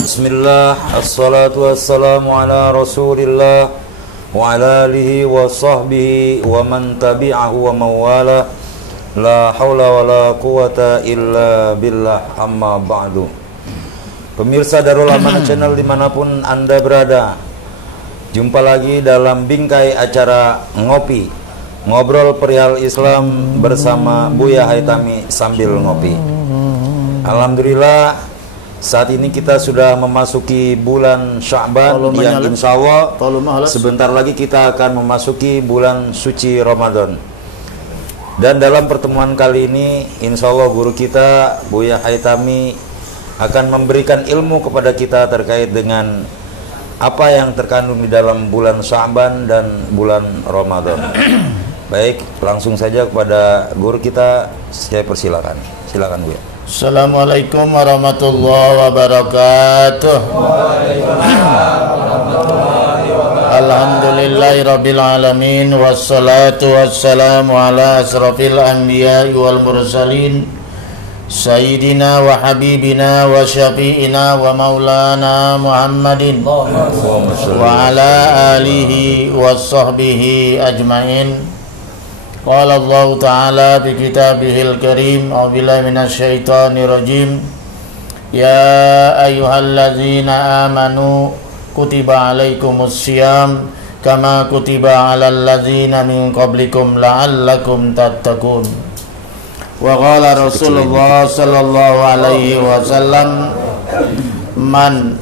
Bismillah, assalatu wassalamu ala rasulillah wa ala alihi wa sahbihi wa man tabi'ahu wa mawala. La hawla wa la quwata illa billah, amma ba'du. Pemirsa Darul Amanah Channel dimanapun Anda berada, jumpa lagi dalam bingkai acara Ngopi, ngobrol perihal Islam bersama Buya Haitami sambil ngopi. Alhamdulillah, saat ini kita sudah memasuki bulan Sya'ban yang insya Allah sebentar lagi kita akan memasuki bulan suci Ramadan. Dan dalam pertemuan kali ini insya Allah guru kita Buya Haitami akan memberikan ilmu kepada kita terkait dengan apa yang terkandung di dalam bulan Sya'ban dan bulan Ramadan. Baik, langsung saja kepada guru kita, saya persilakan. Silakan Buya. Assalamualaikum warahmatullahi wabarakatuh. Alhamdulillahirabbil alamin, wassalatu wassalamu ala asrafil anbiya'i wal mursalin, sayyidina wa habibina wa syafi'ina wa maulana Muhammadin wa ala alihi wa sahbihi ajmain. Qala Allah Ta'ala bi kitabihil karim, a'udzubillahi minasyaitonir rajim. Ya ayyuhalladzina amanu kutiba alaikumus syiyam kama kutiba alal ladzina min qablikum la'allakum tattaqun. Wa qala Rasulullah sallallahu alaihi wasallam, man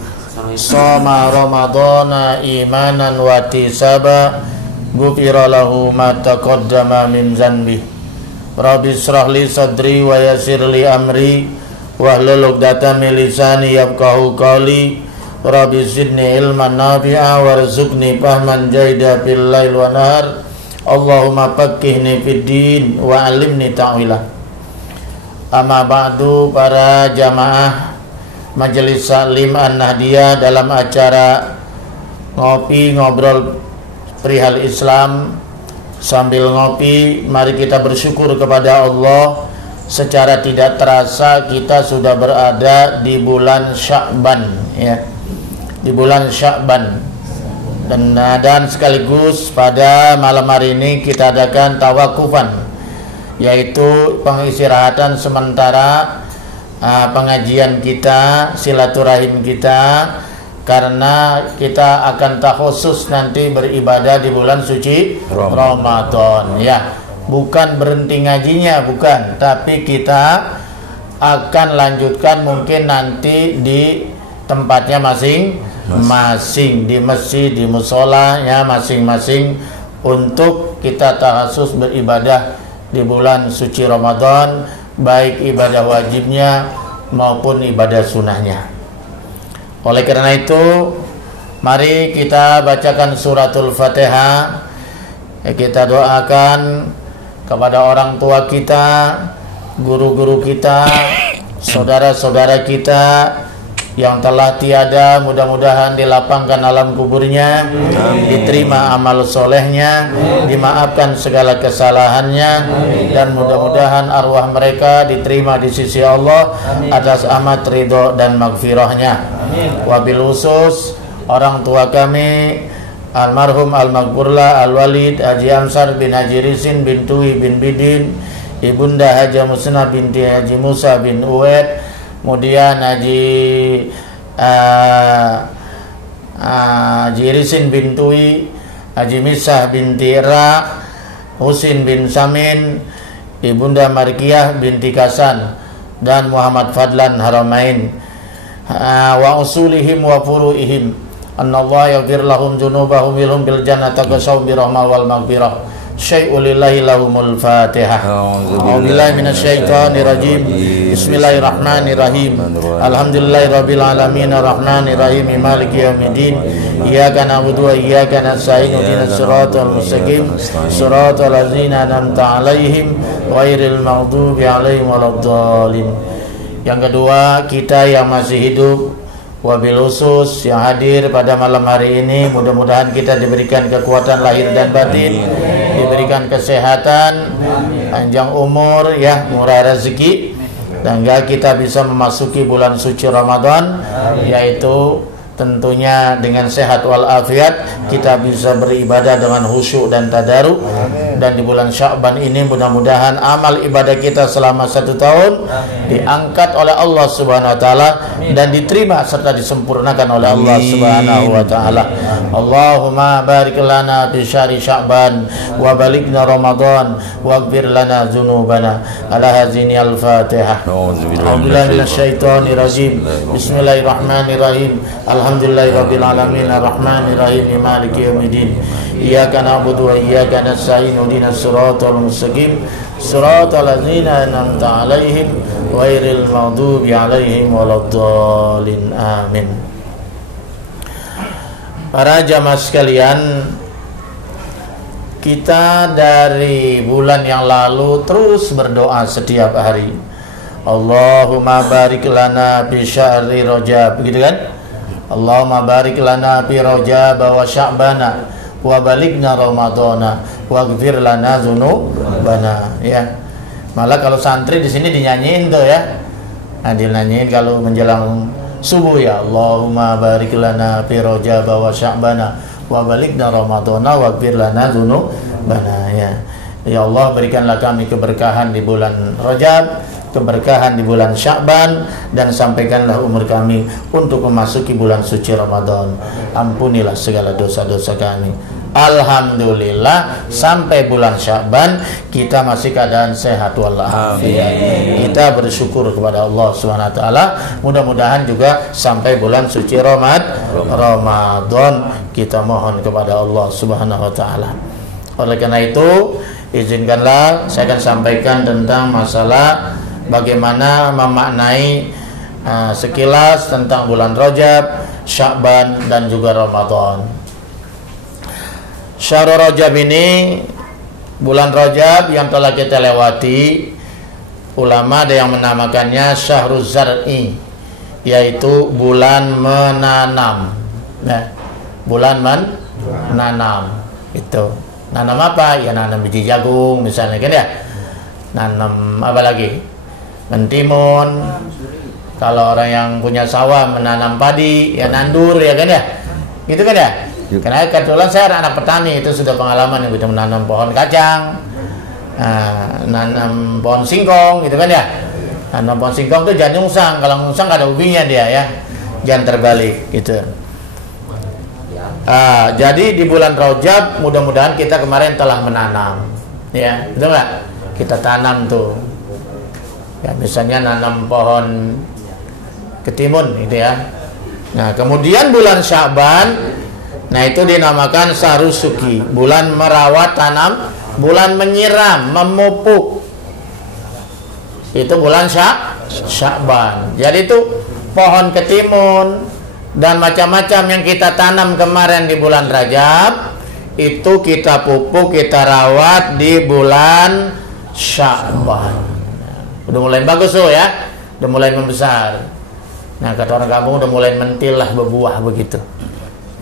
shoma ramadhana imanan wa ihtisaba ghufira lahu ma taqaddama min dzanbi. Rabbi shrah li sadri wa yassir li amri wahlul 'uqdatam min lisani yafqahu qawli. Rabbi zidni ilman nafi'a warzuqni fahman jaida fil lail wa nahar. Allahumma faqqihni fid din wa 'allimni ta'wila. Amma ba'du, para jamaah Majelis Salim An-Nahdiyah, dalam acara Ngopi, ngobrol perihal Islam sambil ngopi, mari kita bersyukur kepada Allah. Secara tidak terasa kita sudah berada di bulan Sya'ban, ya, di bulan Sya'ban. Dan sekaligus pada malam hari ini kita adakan tawakufan, yaitu pengistirahatan sementara pengajian kita, silaturahim kita, karena kita akan takhusus nanti beribadah di bulan suci Ramadan, ya. Bukan berhenti ngajinya, bukan, tapi kita akan lanjutkan mungkin nanti di tempatnya masing-masing, di masjid, di musola, ya, masing-masing, untuk kita takhusus beribadah di bulan suci Ramadan, baik ibadah wajibnya maupun ibadah sunnahnya. Oleh karena itu, mari kita bacakan suratul Fatihah. Kita doakan kepada orang tua kita, guru-guru kita, saudara-saudara kita, yang telah tiada mudah-mudahan dilapangkan alam kuburnya, diterima amal solehnya, dimaafkan segala kesalahannya, dan mudah-mudahan arwah mereka diterima di sisi Allah atas amat ridho dan magfirahnya. Wabil khusus orang tua kami almarhum Al-Maghfurlah Al-Walid Haji Amsar bin Haji Risin bin Tui bin Bidin, Ibunda Haji Musnah binti Haji Musa bin Uwed, kemudian Haji Risin bin Tui, Haji Misah binti Ra, Husin bin Samin, Ibunda Markiyah binti Kasan, dan Muhammad Fadlan Haramain, wa usulihim wa furu'ihim, annallaha yaghfir lahum dzunubahum wilhum bil jannati qasawm bi rahmah wal maghfirah. Syai'ulillahi lahumul Fatihah. A'udzubillahi minasyaitonir rajim. Bismillahirrahmanirrahim. Alhamdulillahirabbil alamin arrahmanir rahim maliki yaumiddin. Iyyaka na'budu wa iyyaka nasta'in ihdinas siratal mustaqim siratal ladzina an'amta 'alaihim ghairil maghdubi 'alaihim waladdallin. Yang kedua, kita yang masih hidup wabil khusus yang hadir pada malam hari ini, mudah-mudahan kita diberikan kekuatan lahir dan batin, diberikan kesehatan, panjang umur, ya, murah rezeki, dan kita bisa memasuki bulan suci Ramadan, yaitu tentunya dengan sehat walafiat kita bisa beribadah dengan khusyuk dan tadaruk. Dan di bulan Sya'ban ini mudah-mudahan amal ibadah kita selama 1 tahun diangkat oleh Allah Subhanahu wa taala dan diterima serta disempurnakan oleh Allah Subhanahu wa taala. Allahumma barik lana fi syahri Sya'ban wa balighna Ramadan waghfir lana dzunubana. Ala hazini al-Fatihah. A'udzubillahi minasyaitonir rajim. Bismillahirrahmanirrahim. Alhamdulillahirabbil alamin arrahmanir rahim maliki yaumiddin. Iyyaka na'budu wa iyyaka nasta'in ihdinas siratal mustaqim siratal ladzina an'amta 'alaihim ghairil maghdubi 'alaihim waladdallin. Amin. Para jamaah sekalian, kita dari bulan yang lalu terus berdoa setiap hari. Allahumma barik lana fi syahri Rajab, begitu kan? Allahumma barik lana fi Rajab wa Sya'bana wa balighna Ramadana waghfir lana dzunubana, ya. Malah kalau santri di sini dinyanyiin tuh, ya. Nah, dinyanyiin kalau menjelang subuh, ya. Allahumma barik lana fi Rajab wa Sya'bana wa balighna Ramadana waghfir lana dzunubana, ya. Ya Allah, berikanlah kami keberkahan di bulan Rajab, keberkahan di bulan Sya'ban, dan sampaikanlah umur kami untuk memasuki bulan suci Ramadan. Ampunilah segala dosa-dosa kami. Alhamdulillah sampai bulan Sya'ban kita masih keadaan sehat walafiat. Kita bersyukur kepada Allah Subhanahu wa taala. Mudah-mudahan juga sampai bulan suci Ramadan kita mohon kepada Allah Subhanahu wa taala. Oleh karena itu, izinkanlah saya akan sampaikan tentang masalah bagaimana memaknai sekilas tentang bulan Rajab, Sya'ban, dan juga Ramadan. Syahrul Rajab ini, bulan Rajab yang telah kita lewati, ulama ada yang menamakannya Syahrul Zar'i, yaitu bulan menanam. Nah, bulan menanam itu. Nanam apa? Ya nanam biji jagung misalnya, kan, ya. Nanam apa lagi? Mentimun. Kalau orang yang punya sawah menanam padi, ya nandur, ya kan, ya. Gitu kan, ya. Karena kebetulan saya anak petani, itu sudah pengalaman yang bisa menanam pohon kacang, nanam pohon singkong, gitu kan, ya. Nanam pohon singkong itu jangan nyungsang, kalau nyungsang ada ubinya dia, ya. Jangan terbalik, gitu. Jadi di bulan Rajab mudah-mudahan kita kemarin telah menanam, ya, betul nggak? Kita tanam tuh, ya, misalnya nanam pohon ketimun, gitu, ya. Nah, kemudian bulan Sya'ban, nah itu dinamakan Syahrul Suki, bulan merawat tanam, bulan menyiram, memupuk. Itu bulan Sya'ban. Jadi itu pohon ketimun dan macam-macam yang kita tanam kemarin di bulan Rajab, itu kita pupuk, kita rawat di bulan Sya'ban. Udah mulai bagus tuh, ya. Udah mulai membesar. Nah, kata orang kampung udah mulai mentil lah, berbuah begitu.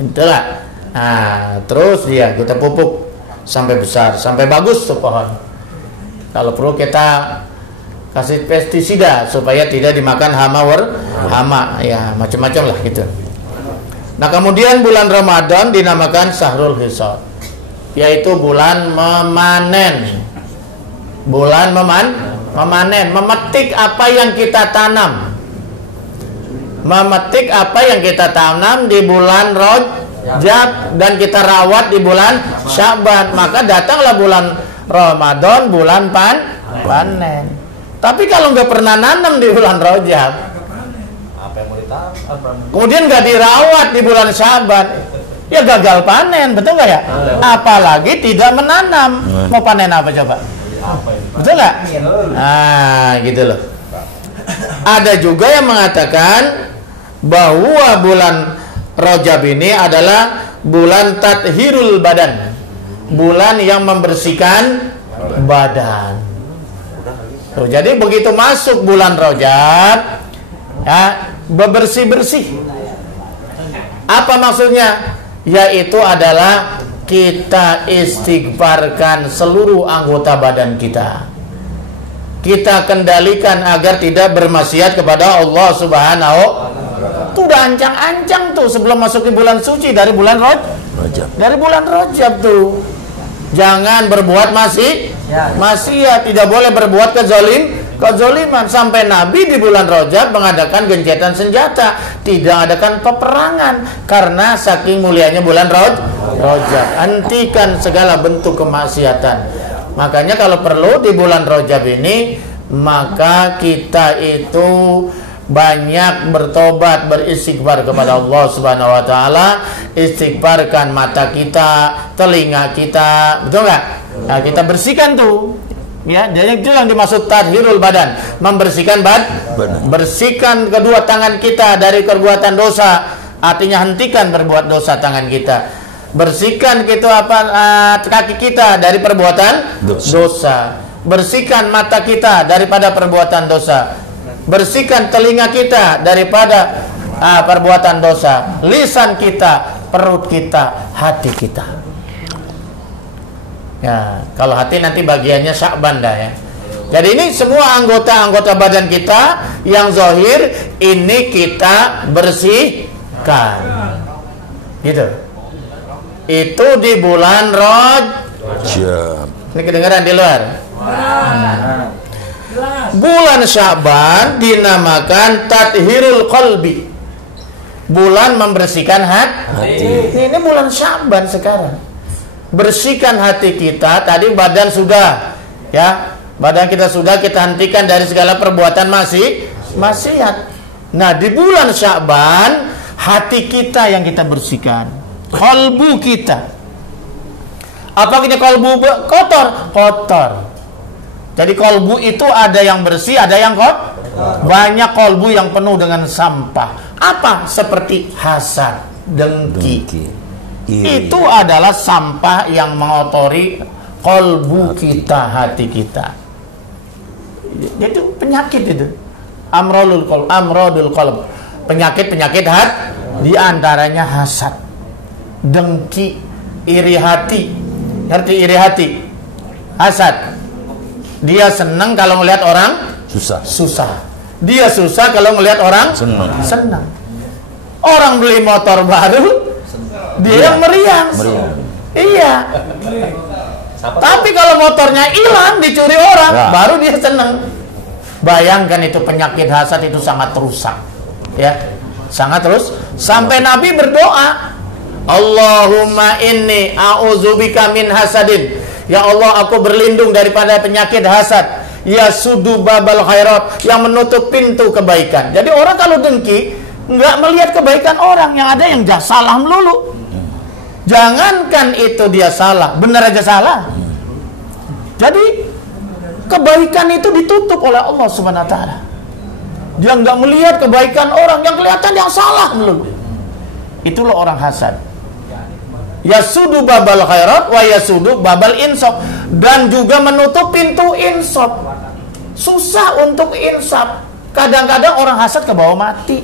Itulah. Nah, terus dia kita pupuk sampai besar, sampai bagus tuh pohon. Kalau perlu kita kasih pestisida supaya tidak dimakan hama ya, macam-macam lah gitu. Nah, kemudian bulan Ramadan dinamakan Syahrul Hisad, yaitu bulan memanen. Bulan memanen, memetik apa yang kita tanam. Memetik apa yang kita tanam di bulan Rajab dan kita rawat di bulan Sya'ban. Maka datanglah bulan Ramadan, bulan panen. Tapi kalau nggak pernah nanam di bulan Rajab, kemudian nggak dirawat di bulan Sya'ban, ya gagal panen, betul nggak ya? Apalagi tidak menanam, mau panen apa coba? Betul nggak? Nah, gitu loh. Ada juga yang mengatakan bahwa bulan Rajab ini adalah bulan tathirul badan, bulan yang membersihkan badan. Tuh, jadi begitu masuk bulan Rajab, ya, bersih-bersih. Apa maksudnya? Yaitu adalah kita istighfarkan seluruh anggota badan kita. Kita kendalikan agar tidak bermaksiat kepada Allah Subhanahu. Itu udah ancang-ancang tuh sebelum masuk ke bulan suci dari bulan Rajab. Dari bulan Rajab tuh. Jangan berbuat maksiat, tidak boleh berbuat kezaliman. Sampai Nabi di bulan Rajab mengadakan gencatan senjata, tidak adakan peperangan karena saking mulianya bulan Rajab. Hentikan segala bentuk kemaksiatan. Makanya kalau perlu di bulan Rajab ini, maka kita itu banyak bertobat, beristighfar kepada Allah Subhanahu wa taala. Istighfarkan mata kita, telinga kita, betul nggak? Nah, kita bersihkan tuh. Ya, jadi itu yang dimaksud tathirul badan, membersihkan badan. Bersihkan kedua tangan kita dari perbuatan dosa, artinya hentikan berbuat dosa tangan kita. Bersihkan kaki kita dari perbuatan dosa. Bersihkan mata kita daripada perbuatan dosa. Bersihkan telinga kita daripada perbuatan dosa. Lisan kita, perut kita, hati kita. Ya, kalau hati nanti bagiannya Sya'ban dah ya. Jadi ini semua anggota badan kita yang zahir ini kita bersihkan. Gitu. Itu di bulan Rajab. Ini kedengaran di luar. Bulan Sya'ban dinamakan tathirul qalbi, bulan membersihkan hati. Ini bulan Sya'ban sekarang. Bersihkan hati kita. Tadi badan sudah, ya, badan kita sudah kita hentikan dari segala perbuatan maksiat. Nah, di bulan Sya'ban hati kita yang kita bersihkan, kalbu kita. Apa ini kalbu kotor? Jadi kalbu itu ada yang bersih, ada yang kotor. Banyak kalbu yang penuh dengan sampah. Apa? Seperti hasad, dengki. Itu adalah sampah yang mengotori kalbu kita, hati kita. Itu penyakit itu. Amradul qalb. Penyakit hati, di antaranya hasad, dengki, iri hati. Ngerti iri hati? Hasad. Dia senang kalau melihat orang susah. Dia susah kalau melihat orang senang. Orang beli motor baru, dia meriang. Iya. Tapi kalau motornya hilang, dicuri orang, baru dia senang. Bayangkan itu penyakit hasad itu sangat rusak. Ya, sangat terus. Sampai Nabi berdoa, Allahumma inni a'udzubika min hasadin. Ya Allah, aku berlindung daripada penyakit hasad. Ya sudu babal khairat, yang menutup pintu kebaikan. Jadi orang kalau dengki nggak melihat kebaikan orang, yang ada yang salah melulu. Jangankan itu dia salah, benar aja salah. Jadi kebaikan itu ditutup oleh Allah Subhanahu wa taala. Dia nggak melihat kebaikan orang, yang kelihatan yang salah melulu. Itulah orang hasad. Yasudu babal khairat wa yasudu babal insaf, dan juga menutup pintu insaf. Susah untuk insaf. Kadang-kadang orang hasad ke bawah mati.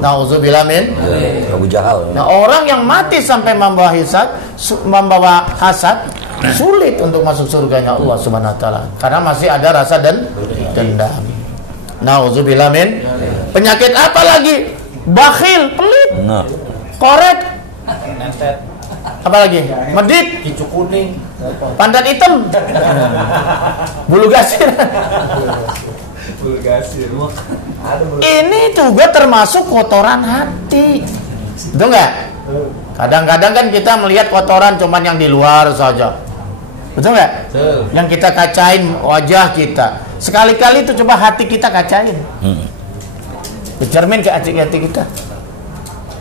Nauzubillah min. Abu Jahal. Nah, orang yang mati sampai membawa hasad sulit untuk masuk surganya Allah Subhanahu wa taala karena masih ada rasa dendam. Nauzubillah min. Penyakit apa lagi? Bakhil, pelit. Koret. Apa lagi? Medit, hijau kuning, pantat hitam, bulu gasir. Ini juga termasuk kotoran hati, betul nggak? Kadang-kadang kan kita melihat kotoran cuman yang di luar saja, betul nggak? Yang kita kacain wajah kita. Sekali-kali itu coba hati kita kacain, bercermin ke hati kita.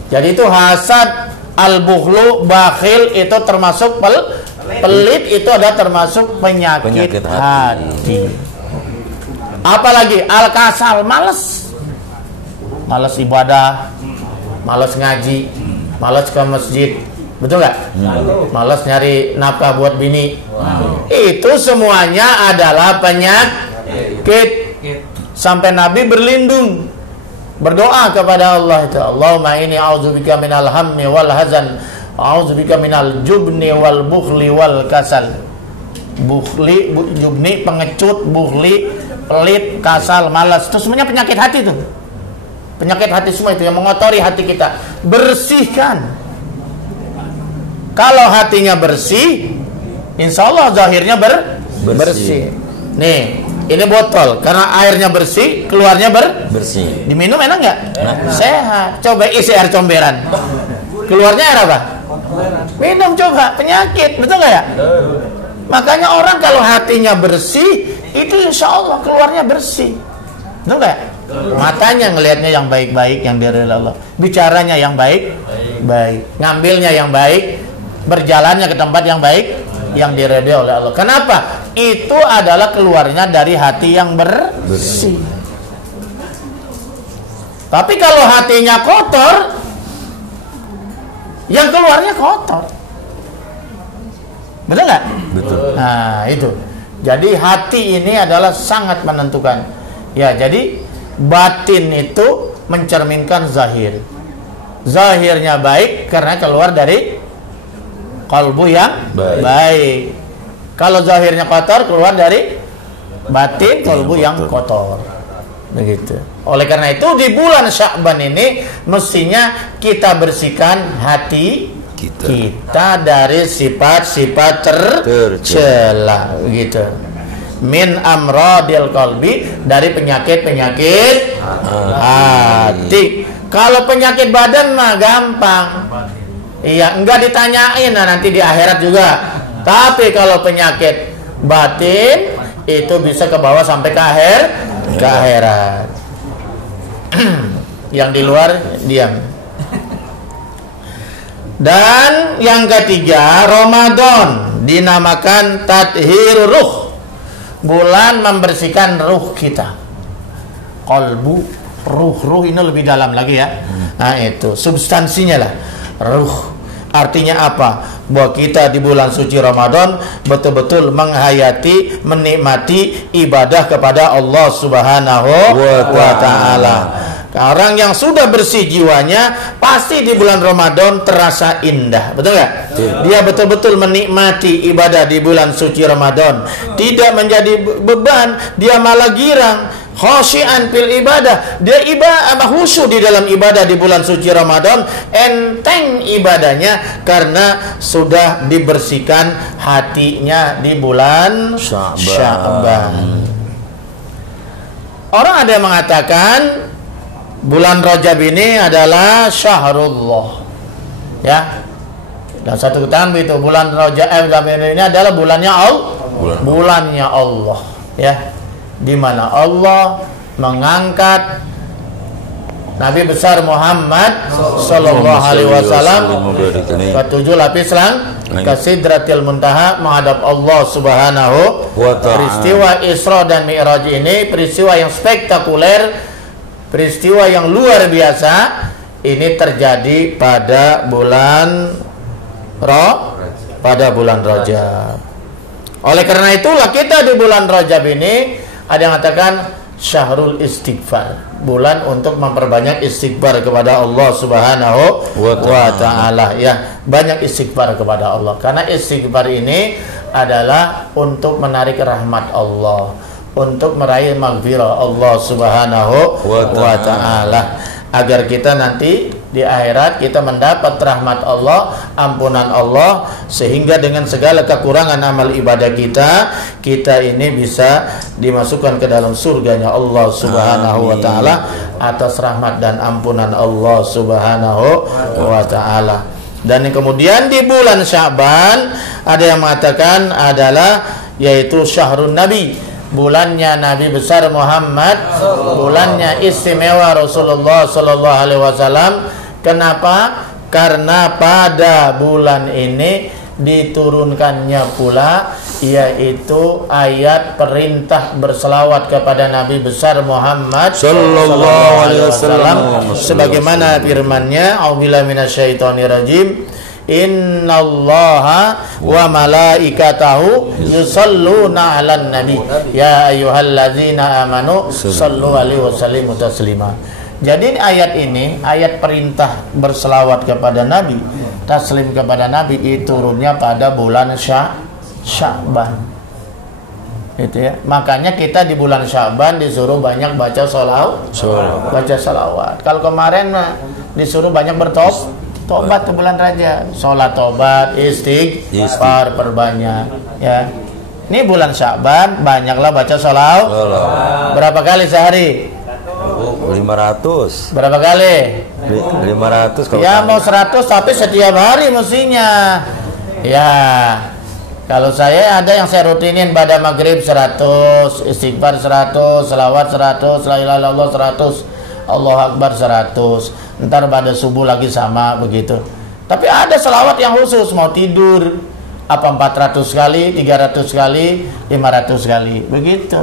Jadi itu hasad, al-bukhlu, bakhil itu termasuk pelit itu ada termasuk penyakit hati. Apalagi al-kasal, malas ibadah, malas ngaji, malas ke masjid, betul nggak? Malas nyari nafkah buat bini. Itu semuanya adalah penyakit. Sampai Nabi berlindung, berdoa kepada Allah itu, Allahumma inni a'udzubika minal hammi wal hazan, a'udzubika minal jubni wal bukhli wal kasal. Bukhli, jubni pengecut, bukhli pelit, kasal, malas, itu semuanya penyakit hati tuh. Penyakit hati semua itu yang mengotori hati kita. Bersihkan. Kalau hatinya bersih, insya Allah zahirnya bersih. Nih, ini botol, karena airnya bersih, keluarnya bersih. Diminum enak nggak? Sehat. Coba isi air comberan. Keluarnya air apa? Minum coba, penyakit, betul nggak ya? Makanya orang kalau hatinya bersih, itu insya Allah keluarnya bersih, betul nggak? Matanya ngelihatnya yang baik-baik, yang diridhoi Allah, bicaranya yang baik-baik, ngambilnya yang baik, berjalannya ke tempat yang baik, yang diridhoi oleh Allah. Kenapa? Itu adalah keluarnya dari hati yang bersih. Tapi kalau hatinya kotor, yang keluarnya kotor, betul nggak? Betul. Nah itu. Jadi hati ini adalah sangat menentukan. Ya, jadi batin itu mencerminkan zahir. Zahirnya baik karena keluar dari qalbu yang baik. Kalau zahirnya kotor, keluar dari batin kalbu yang kotor. Begitu. Oleh karena itu di bulan Sya'ban ini mestinya kita bersihkan hati kita dari sifat-sifat tercela, gitu. Min amradil qalbi, dari penyakit-penyakit hati. Kalau penyakit badan mah gampang. Iya, enggak ditanyain, nah nanti di akhirat juga. Tapi kalau penyakit batin itu bisa ke bawah sampai ke akhirat. Yang di luar diam. Dan yang ketiga, Ramadan dinamakan tathhir ruh, bulan membersihkan ruh kita. Qalbu, ruh ini lebih dalam lagi ya. Nah itu substansinya lah, ruh. Artinya apa? Bahwa kita di bulan suci Ramadan betul-betul menghayati, menikmati ibadah kepada Allah Subhanahu wa ta'ala. Orang yang sudah bersih jiwanya pasti di bulan Ramadan terasa indah, betul nggak? Dia betul-betul menikmati ibadah di bulan suci Ramadan, tidak menjadi beban, dia malah girang, khosyian fil ibadah, dia khusyuk di dalam ibadah di bulan suci Ramadan, enteng ibadahnya karena sudah dibersihkan hatinya di bulan Sya'ban. Orang ada yang mengatakan bulan Rajab ini adalah syahrullah, ya. Dan satu keterangan itu bulan Rajab ini adalah bulannya Allah, ya. Di mana Allah mengangkat Nabi besar Muhammad sallallahu alaihi wasallam ke 7 lapis ke Sidratil Muntaha menghadap Allah Subhanahu wa ta'ala. Peristiwa Isra dan Mi'raj ini peristiwa yang spektakuler, peristiwa yang luar biasa, ini terjadi pada bulan Rajab. Oleh karena itulah kita di bulan Rajab ini ada yang mengatakan syahrul istighfar, bulan untuk memperbanyak istighfar kepada Allah Subhanahu wa ta'ala. Ya, banyak istighfar kepada Allah, karena istighfar ini adalah untuk menarik rahmat Allah, untuk meraih maghfirah Allah Subhanahu wa ta'ala, agar kita nanti di akhirat kita mendapat rahmat Allah, ampunan Allah, sehingga dengan segala kekurangan amal ibadah kita ini bisa dimasukkan ke dalam surganya Allah Subhanahu wa ta'ala atas rahmat dan ampunan Allah Subhanahu wa ta'ala. Dan kemudian di bulan Sya'ban ada yang mengatakan adalah yaitu syahrun Nabi, bulannya Nabi besar Muhammad, bulannya istimewa Rasulullah sallallahu alaihi wasallam. Kenapa? Karena pada bulan ini diturunkannya pula yaitu ayat perintah berselawat kepada Nabi besar Muhammad sallallahu alaihi wasallam, sebagaimana firman-Nya, a'udzubillahi minasyaitonirrajim, innallaha wa malaikatahu yusalluna 'alan nabi ya ayyuhallazina amanu sallu alaihi wasallimu taslima. Jadi ayat ini, ayat perintah berselawat kepada Nabi, taslim kepada Nabi, itu turunnya pada bulan Sya'ban. Itu ya. Makanya kita di bulan Sya'ban disuruh banyak baca baca salawat. Kalau kemarin disuruh banyak tobat ke bulan Raja, sholat tobat, istighfar perbanyak. Ya. Ini bulan Sya'ban, banyaklah baca salawat. Berapa kali sehari? 500. Berapa kali? 500 kalau ya mau 100, tapi setiap hari mestinya. Ya, kalau saya ada yang saya rutinin pada maghrib 100, istighfar 100, selawat 100, la ilaha illallah 100, Allahu Akbar 100. Ntar pada subuh lagi sama begitu. Tapi ada selawat yang khusus, mau tidur apa 400 kali, 300 kali, 500 kali, begitu.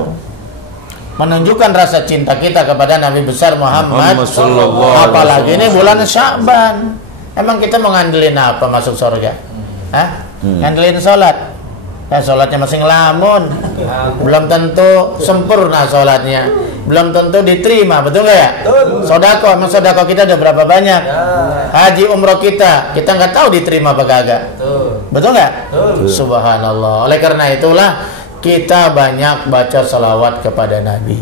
Menunjukkan rasa cinta kita kepada Nabi besar Muhammad apalagi ini bulan Sya'ban. Emang kita mau ngandelin apa masuk surga? Ngandelin sholat? Ya, sholatnya masih ngelamun, belum tentu sempurna sholatnya, belum tentu diterima, betul nggak ya? Sodako, emang sodako kita udah berapa banyak? Haji umroh kita nggak tahu diterima apa kagak, betul nggak? Subhanallah. Oleh karena itulah kita banyak baca salawat kepada Nabi.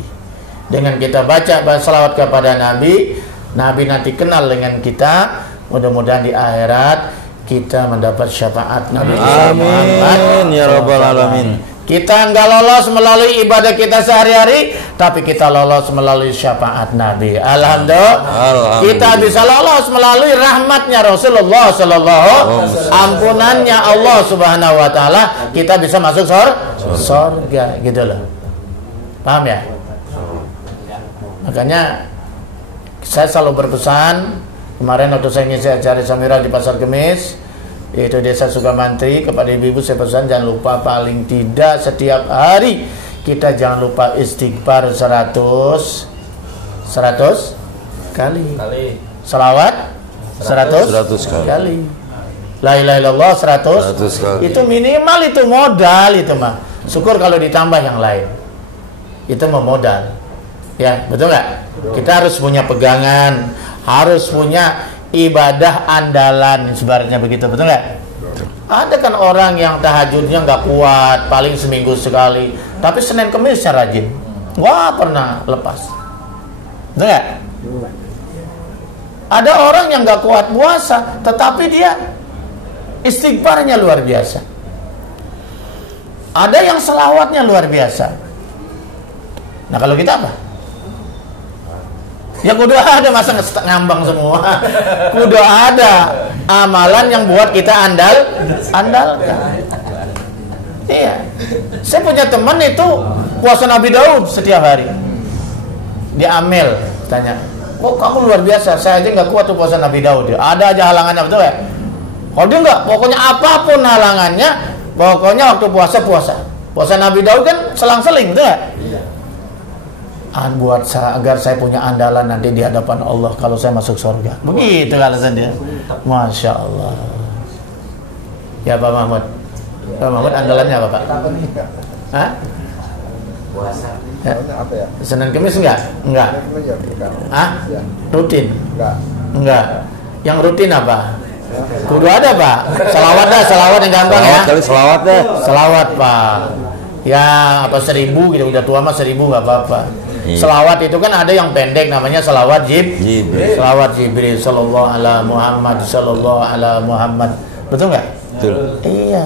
Dengan kita baca salawat kepada Nabi, Nabi nanti kenal dengan kita. Mudah-mudahan di akhirat kita mendapat syafaat Nabi Muhammad. Amin ya rabbal alamin. Kita nggak lolos melalui ibadah kita sehari-hari, tapi kita lolos melalui syafaat Nabi. Alhamdulillah. Kita bisa lolos melalui rahmatnya Rasulullah sallallahu, ampunannya Allah Subhanahu wa ta'ala. Kita bisa masuk surga, gitu loh. Paham ya? Makanya saya selalu berpesan. Kemarin waktu saya ngisi acara Samira di Pasar Kemis, yaitu Desa Sukamantri, kepada ibu-ibu saya pesan jangan lupa paling tidak setiap hari kita jangan lupa istighfar 100 kali. Salawat 100 kali. La ilaha illallah 100 kali. Itu minimal, itu modal itu mah. Syukur kalau ditambah yang lain. Itu mau modal. Ya, betul nggak? Kita harus punya pegangan, harus punya ibadah andalan, sebenarnya begitu, betul nggak? Ada kan orang yang tahajudnya nggak kuat, paling seminggu sekali, tapi Senin Kemisnya rajin, wah pernah lepas, betul nggak? Ada orang yang nggak kuat puasa, tetapi dia istighfarnya luar biasa. Ada yang selawatnya luar biasa. Nah kalau kita apa? Ya kudu ada, masa ngambang semua. Kudu ada amalan yang buat kita andalkan. Iya. Saya punya teman itu puasa Nabi Daud setiap hari. Dia amel, tanya, "Kok kamu luar biasa? Saya aja nggak kuat tuh puasa Nabi Daud." Ada aja halangannya, betul ya? Kalau dia nggak, pokoknya apapun halangannya, pokoknya waktu puasa. Puasa Nabi Daud kan selang-seling, betul ya? Buat agar saya punya andalan nanti di hadapan Allah kalau saya masuk surga. Begitu alasan dia. Masya Allah. Ya Pak Mahmud. Pak Mahmud andalannya apa Pak? Hah? Puasa. Apa ya? Senin Kamis enggak? Ah? Rutin? Enggak. Yang rutin apa? Kudu ada, Pak. Selawat yang gampang ya. Selawat deh. Selawat, Pak. Ya, apa 1000 gitu, udah tua mah 1000 enggak apa-apa. Selawat itu kan ada yang pendek namanya selawat Jibril. Selawat Jibril sallallahu ala Muhammad sallallahu ala Muhammad. Betul enggak? Betul. Iya.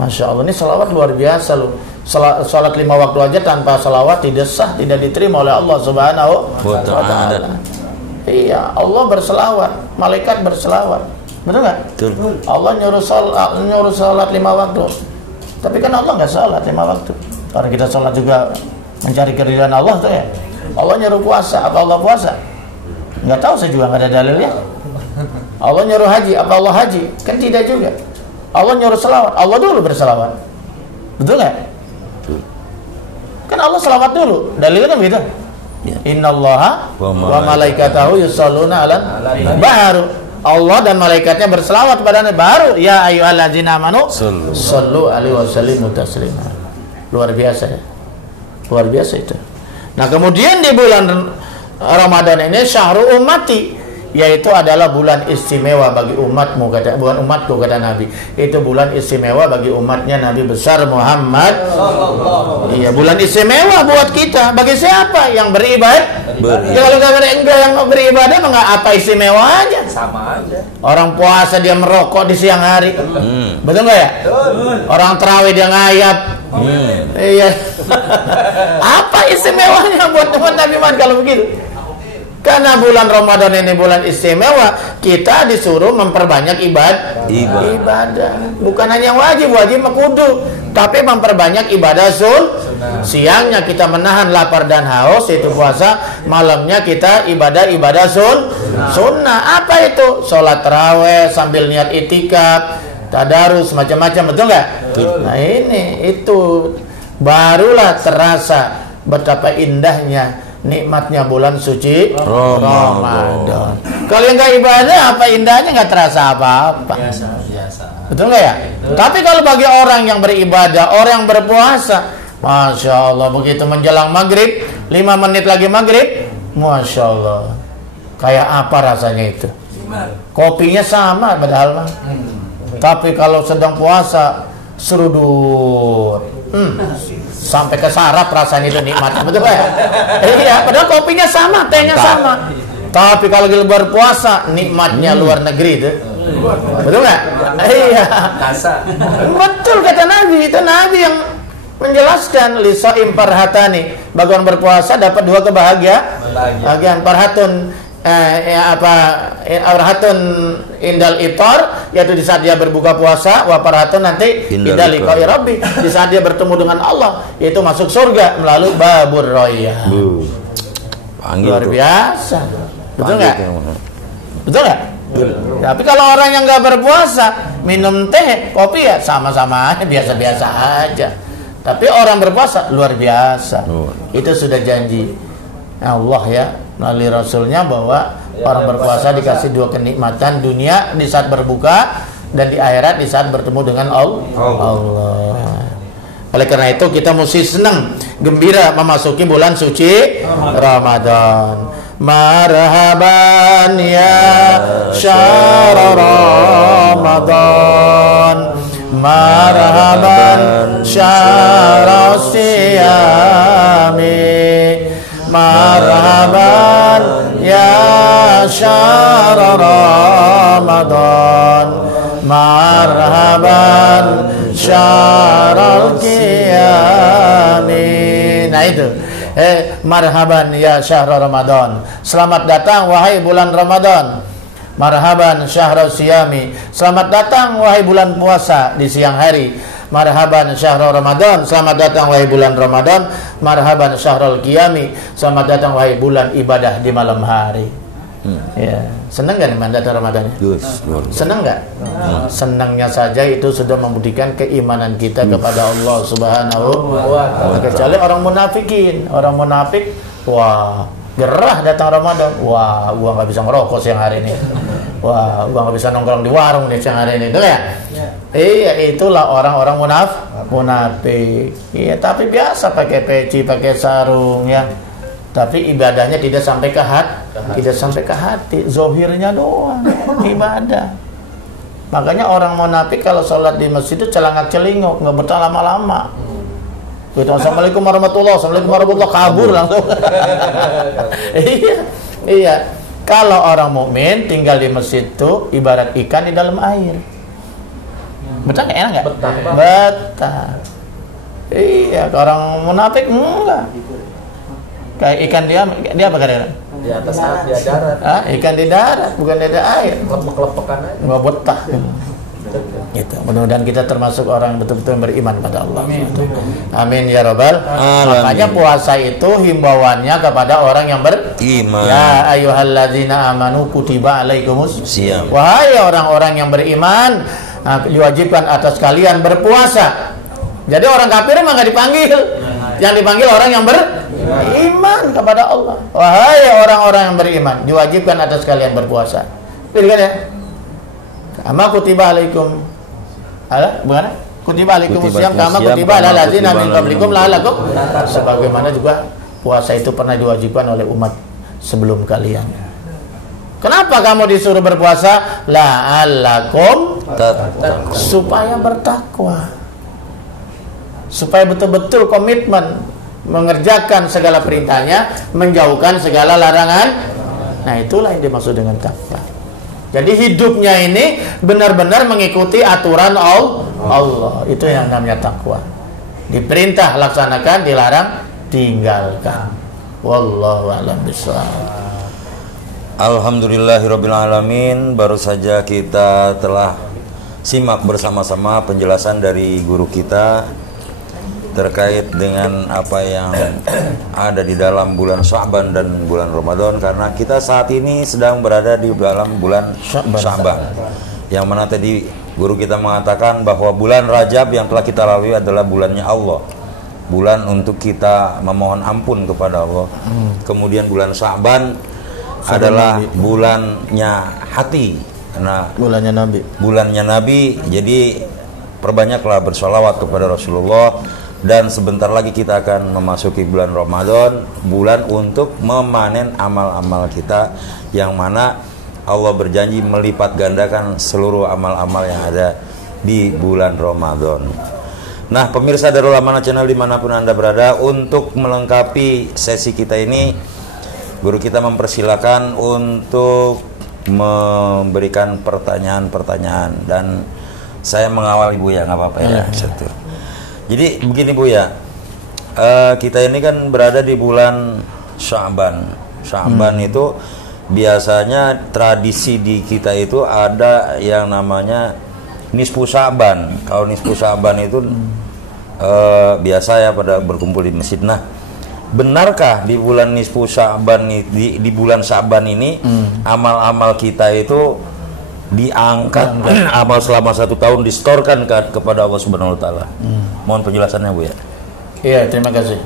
Masya Allah, ini selawat luar biasa loh. Salat 5 waktu aja tanpa selawat tidak sah, tidak diterima oleh Allah Subhanahu wa ta'ala. Iya, Allah berselawat, malaikat berselawat. Betul nggak? Betul. Allah nyuruh salat 5 waktu. Tapi kan Allah nggak salat 5 waktu. Karena kita salat juga mencari keridhaan Allah tuh ya. Allah nyuruh puasa, apa Allah puasa? Nggak tahu, saya juga nggak ada dalilnya. Allah nyuruh haji, apa Allah haji? Kan tidak juga. Allah nyuruh selawat, Allah dulu berselawat. Betul nggak? Betul. Kan Allah selawat dulu, dalilnya kan begitu. Ya. Innallaha wa malaikatahu yusholluna 'alan baru. Allah dan malaikatnya berselawat kepada Nabi, baru ya ayyuhallazina amanu shallu alaihi wasallimu taslima. Luar biasa ya. Luar biasa itu. Nah, kemudian di bulan Ramadan ini syahrul ummati, yaitu adalah bulan istimewa bagi umatmu, bukan umatku kata Nabi. Itu bulan istimewa bagi umatnya Nabi besar Muhammad. Iya, bulan istimewa buat kita. Bagi siapa? Yang beribadah. Ya, kalau enggak yang beribadah enggak apa istimewanya? Sama aja. Orang puasa dia merokok di siang hari. Betul enggak ya? Orang tarawih dia ngayap. Iya. Apa istimewanya buat umat Nabi Muhammad kalau begitu? Karena bulan Ramadan ini bulan istimewa, kita disuruh memperbanyak ibadah. Bukan hanya wajib mah kudu, tapi memperbanyak ibadah siangnya kita menahan lapar dan haus, itu puasa. Malamnya kita ibadah sunnah. Apa itu? Sholat taraweh sambil niat itikaf, tadarus, macam-macam, betul nggak? Nah ini itu barulah terasa betapa indahnya, nikmatnya bulan suci Ramadan. Kalau yang nggak ibadah, apa indahnya? Nggak terasa apa-apa. Biasa. Betul nggak ya? Tapi kalau bagi orang yang beribadah, orang yang berpuasa, Masya Allah, begitu menjelang maghrib, 5 menit lagi maghrib, Masya Allah, kayak apa rasanya itu? Kopinya sama padahal mah. Tapi kalau sedang puasa, serudut, sampai ke saraf rasanya itu nikmat. Betul ya? Iya, padahal kopinya sama, tehnya sama. Tapi kalau lagi berpuasa, nikmatnya luar negeri itu. Betul nggak? Iya. Betul kata Nabi. Itu Nabi yang menjelaskan lisaim parhatani. Bagi orang berpuasa dapat 2 kebahagiaan. Parhatun arhatun indal iftar, yaitu di saat dia berbuka puasa, wa parhatun nanti indal liqa'i rabbi, di saat dia bertemu dengan Allah, yaitu masuk surga melalui babur royah. Luar biasa. Betul nggak? Betul nggak? Tapi kalau orang yang nggak berpuasa, minum teh, kopi, ya sama-sama aja, biasa-biasa aja. Tapi orang berpuasa luar biasa. Itu sudah janji Allah ya melalui Rasulnya bahwa orang berpuasa dikasih 2 kenikmatan, dunia di saat berbuka dan di akhirat di saat bertemu dengan Allah. Oleh karena itu kita mesti senang, gembira memasuki bulan suci Ramadan. Marhaban ya syahr Ramadan, marhaban syahr siyami, marhaban ya syahr Ramadan, marhaban syahr qiyami. Nah itu, marhaban ya syahr Ramadan, selamat datang wahai bulan Ramadan. Marhaban syahr siyami, selamat datang wahai bulan puasa di siang hari. Marhaban syahrul Ramadan, selamat datang wahai bulan Ramadan. Marhaban syahrul qiyami, selamat datang wahai bulan ibadah di malam hari. Ya, senang nggak nih datang Ramadannya? Senang nggak? Senangnya saja itu sudah membuktikan keimanan kita kepada Allah Subhanahu wa ta'ala. Kecuali orang munafikin, orang munafik, wah gerah datang Ramadan, wah gua nggak bisa ngerokok siang hari ini. Wah, gua nggak bisa nongkrong di warung nih siang hari ini, itu ya? Iya, itulah orang-orang munafik. Iya, tapi biasa pakai peci, pakai sarung ya. Tapi ibadahnya tidak sampai ke hati, zohirnya doang ibadah. Makanya orang munafik kalau sholat di masjid itu celangak-celinguk, nggak betah lama-lama. Gitu, assalamualaikum warahmatullahi kabur langsung. Iya. Kalau orang mukmin tinggal di masjid itu ibarat ikan di dalam air. Betah enak nggak? Betah. Iya, orang munafik enggak. Kayak ikan dia apa kadang-kadang? Di atas darat. Ikan di darat, bukan di air. Lepek-lepekan aja. Nggak betah. Gitu. Mudah-mudahan kita termasuk orang yang betul-betul beriman pada Allah. Amin ya rabbal. Makanya puasa itu himbauannya kepada orang yang beriman. Ya ayyuhalladzina amanu kutiba alaikumus syiyam. Wahai orang-orang yang beriman, diwajibkan atas kalian berpuasa. Jadi orang kafir memang nggak dipanggil. Yang dipanggil orang yang beriman kepada Allah. Wahai orang-orang yang beriman, diwajibkan atas kalian berpuasa. Pilih ya. Ama kutiba alaikum. Bukan? Kutiba alaikum syiyam kama kutiba alal ladzina min qablikum la'allakum. Sebagaimana juga puasa itu pernah diwajibkan oleh umat sebelum kalian. Kenapa kamu disuruh berpuasa? La'allakum, supaya bertakwa. Supaya betul-betul komitmen mengerjakan segala perintahnya, menjauhkan segala larangan. Nah, itulah yang dimaksud dengan takwa. Jadi hidupnya ini benar-benar mengikuti aturan Allah. Itu yang namanya takwa. Diperintah laksanakan, dilarang tinggalkan. Wallahu a'lam bishawab. Alhamdulillahirabbil alamin. Baru saja kita telah simak bersama-sama penjelasan dari guru kita terkait dengan apa yang ada di dalam bulan Sya'ban dan bulan Ramadan, karena kita saat ini sedang berada di dalam bulan Sya'ban, yang mana tadi guru kita mengatakan bahwa bulan Rajab yang telah kita lalui adalah bulannya Allah, bulan untuk kita memohon ampun kepada Allah. Kemudian bulan Sya'ban adalah bulannya hati, karena bulannya Nabi. Jadi perbanyaklah bersolawat kepada Rasulullah. Dan sebentar lagi kita akan memasuki bulan Ramadan, bulan untuk memanen amal-amal kita, yang mana Allah berjanji melipat gandakan seluruh amal-amal yang ada di bulan Ramadan. Nah, pemirsa Darul Amanah Channel dimanapun Anda berada, untuk melengkapi sesi kita ini, guru kita mempersilakan untuk memberikan pertanyaan-pertanyaan, dan saya mengawal Ibu ya, nggak apa-apa ya. Satu. Jadi begini Bu ya, kita ini kan berada di bulan Sya'ban. Sya'ban itu biasanya tradisi di kita itu ada yang namanya nisfu Sya'ban. Kalau nisfu Sya'ban itu biasa ya pada berkumpul di masjid. Nah, benarkah di bulan nisfu Sya'ban di bulan Sya'ban ini amal-amal kita itu diangkat, amal selama 1 tahun distorkan kepada Allah Subhanahu wa taala? Mohon penjelasannya Bu ya. Iya, terima kasih.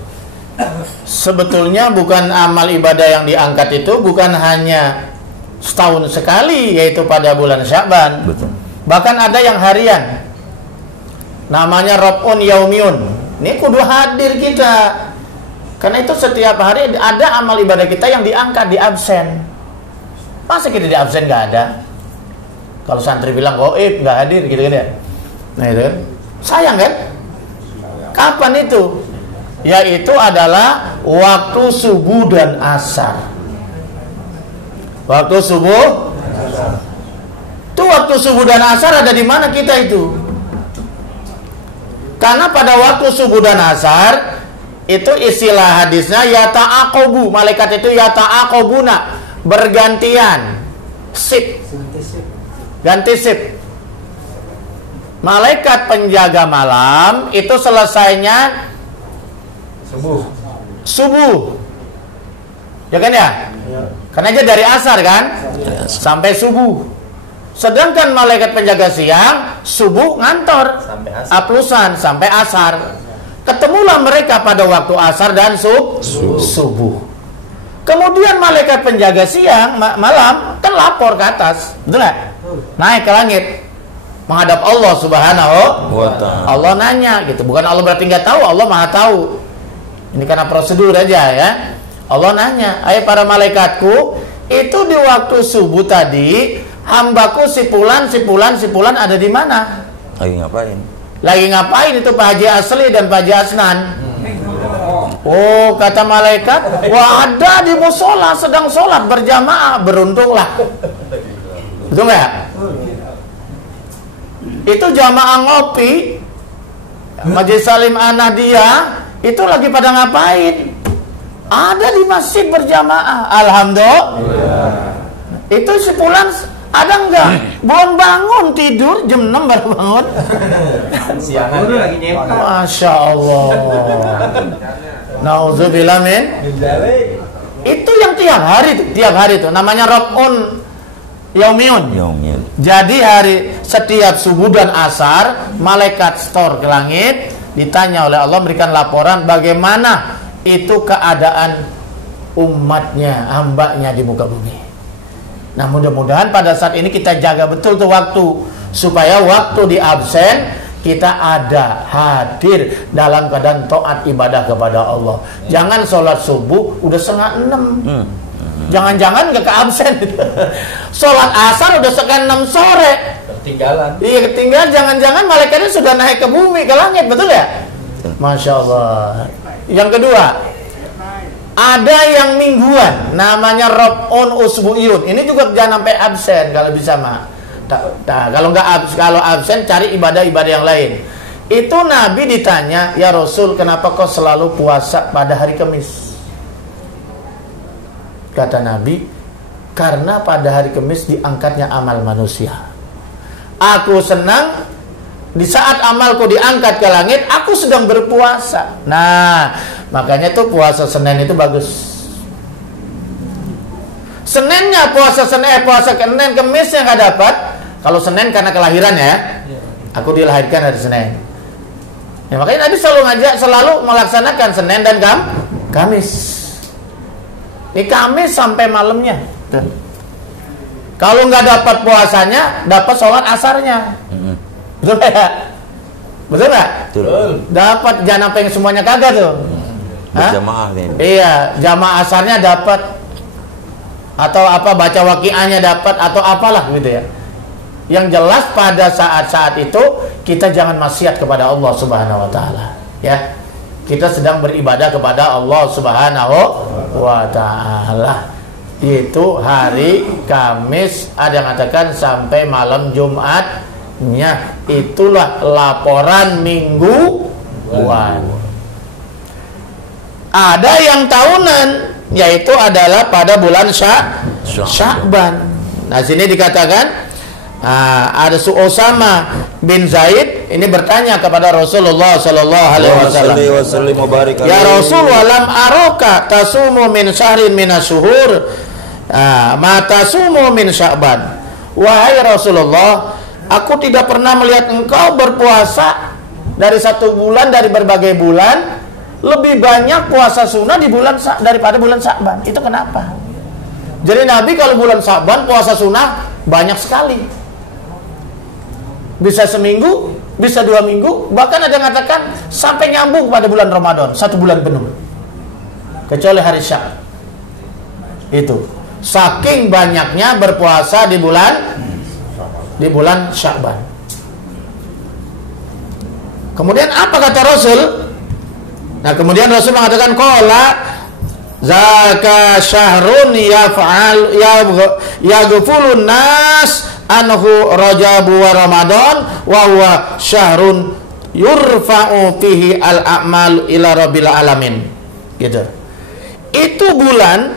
Sebetulnya bukan amal ibadah yang diangkat itu bukan hanya setahun sekali, yaitu pada bulan Sya'ban. Betul. Bahkan ada yang harian. Namanya Rob'un Yaumiyun. Ini kudu hadir kita. Karena itu setiap hari ada amal ibadah kita yang diangkat, di absen. Masa kita di absen nggak ada? Kalau santri bilang goib, nggak hadir gitu kan ya. Nah itu kan sayang kan? Kapan itu? Yaitu adalah waktu subuh dan asar. Waktu subuh. Itu waktu subuh dan asar ada di mana kita itu? Karena pada waktu subuh dan asar itu istilah hadisnya yata'aqabu, malaikat itu yata'aqabuna, bergantian, sip. Ganti sip. Malaikat penjaga malam itu selesainya subuh. Ya kan ya? Karena aja dari asar kan? Sampai subuh. Sedangkan malaikat penjaga siang subuh ngantor, aplusan sampai asar. Ketemulah mereka pada waktu asar dan subuh. Kemudian malaikat penjaga siang malam kan kan lapor ke atas, betul nggak? Naik ke langit, menghadap Allah Subhanahu wa Ta'ala. Allah nanya gitu, bukan Allah berarti nggak tahu, Allah maha tahu. Ini karena prosedur aja ya. Allah nanya, "Hai para malaikatku, itu di waktu subuh tadi hambaku si fulan ada di mana?" Lagi ngapain? Lagi ngapain itu Pak Haji Asli dan Pak Haji Asnan? Oh, kata malaikat, wah ada di musola sedang sholat berjamaah, beruntunglah. Betul nggak? Itu jamaah ngopi, Majelis Salim An-Nahdiyah itu lagi pada ngapain? Ada di masjid berjamaah. Alhamdulillah. Itu sepulan ada enggak? Belum bangun, tidur jam 6 baru bangun. Siangan lagi nyempa. Masya Allah. Nauzubillah min. Itu yang tiap hari itu namanya Rob'un Yaumiyun. Jadi setiap subuh dan asar malaikat store ke langit, ditanya oleh Allah, memberikan laporan bagaimana itu keadaan umatnya, hambanya di muka bumi. Nah, mudah-mudahan pada saat ini kita jaga betul tuh waktu, supaya waktu di absen kita ada hadir dalam keadaan taat ibadah kepada Allah. Jangan sholat subuh udah 5:30. Jangan-jangan nggak ke absen. Sholat asar udah 5:30 sore. Ketinggalan. Iya, ketinggalan. Jangan-jangan malaikatnya sudah naik ke bumi, ke langit, betul ya? Masya Allah. Yang kedua, ada yang mingguan, namanya Rob'un Usbu'iyun. Ini juga jangan sampai absen kalau bisa mah. Kalau absen cari ibadah-ibadah yang lain. Itu Nabi ditanya, "Ya Rasul, kenapa kau selalu puasa pada hari Kamis?" Kata Nabi, "Karena pada hari Kamis diangkatnya amal manusia. Aku senang di saat amalku diangkat ke langit, aku sedang berpuasa." Nah, makanya tuh puasa Senin itu bagus. Seninnya puasa Senin, Kemisnya nggak dapat. Kalau Senin karena kelahiran ya, aku dilahirkan hari Senin. Ya, makanya Nabi selalu melaksanakan Senin dan Kamis. Ini Kamis sampai malamnya. Kalau nggak dapat puasanya, dapat sholat asarnya. Betul nggak? Betul nggak? Dapat, jangan sampai semuanya kagak tuh. Berjamaah nih. Iya, jamaah asarnya dapat, atau apa baca waqiahnya dapat, atau apalah gitu ya. Yang jelas pada saat-saat itu kita jangan maksiat kepada Allah Subhanahu wa Ta'ala, ya. Kita sedang beribadah kepada Allah Subhanahu wa Ta'ala. Itu hari Kamis, ada yang mengatakan sampai malam Jumatnya. Itulah laporan mingguan. Ada yang tahunan, yaitu adalah pada bulan Sya'ban. Nah, sini dikatakan ada Usama bin Zaid ini bertanya kepada Rasulullah sallallahu alaihi wasallam, "Ya Rasul, walam araka tasumu min syahrin minasyuhur, ma tasumu min Sya'ban." Wahai Rasulullah, aku tidak pernah melihat engkau berpuasa dari satu bulan dari berbagai bulan, lebih banyak puasa sunnah di bulan daripada bulan Sya'ban. Itu kenapa? Jadi Nabi kalau bulan Sya'ban puasa sunnah banyak sekali. Bisa seminggu, bisa 2 minggu, bahkan ada yang mengatakan sampai nyambung pada bulan Ramadan, 1 bulan penuh. Kecuali hari Syak. Itu. Saking banyaknya berpuasa di bulan Sya'ban. Kemudian apa kata Rasul? Nah, kemudian Rasul mengatakan, qala zaka syahrun yaghfulun nas anhu Rajab wa Ramadan wa huwa syahrun yurfa'u fihi al-a'mal ila rabbil alamin. Gitu. Itu bulan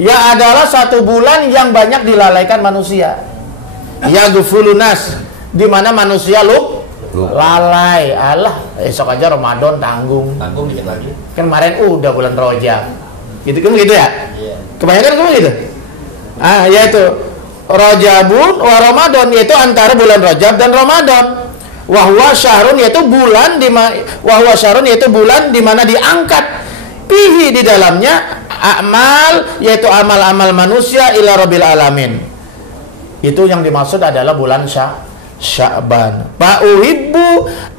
ya adalah satu bulan yang banyak dilalaikan manusia. Yaghfulun nas, di mana manusia lalai. Allah, esok aja Ramadan tanggung dikit lagi. Kemarin udah bulan Rajab. Gitu kan gitu ya? Iya. Kebanyakan kamu gitu. Yaitu Rajabun wa Ramadan, yaitu antara bulan Rajab dan Ramadan. Wa huwa syahrun, yaitu bulan di mana diangkat fihi di dalamnya a'mal, yaitu amal-amal manusia ila rabbil alamin. Itu yang dimaksud adalah bulan Sya'ban. Fa uhibbu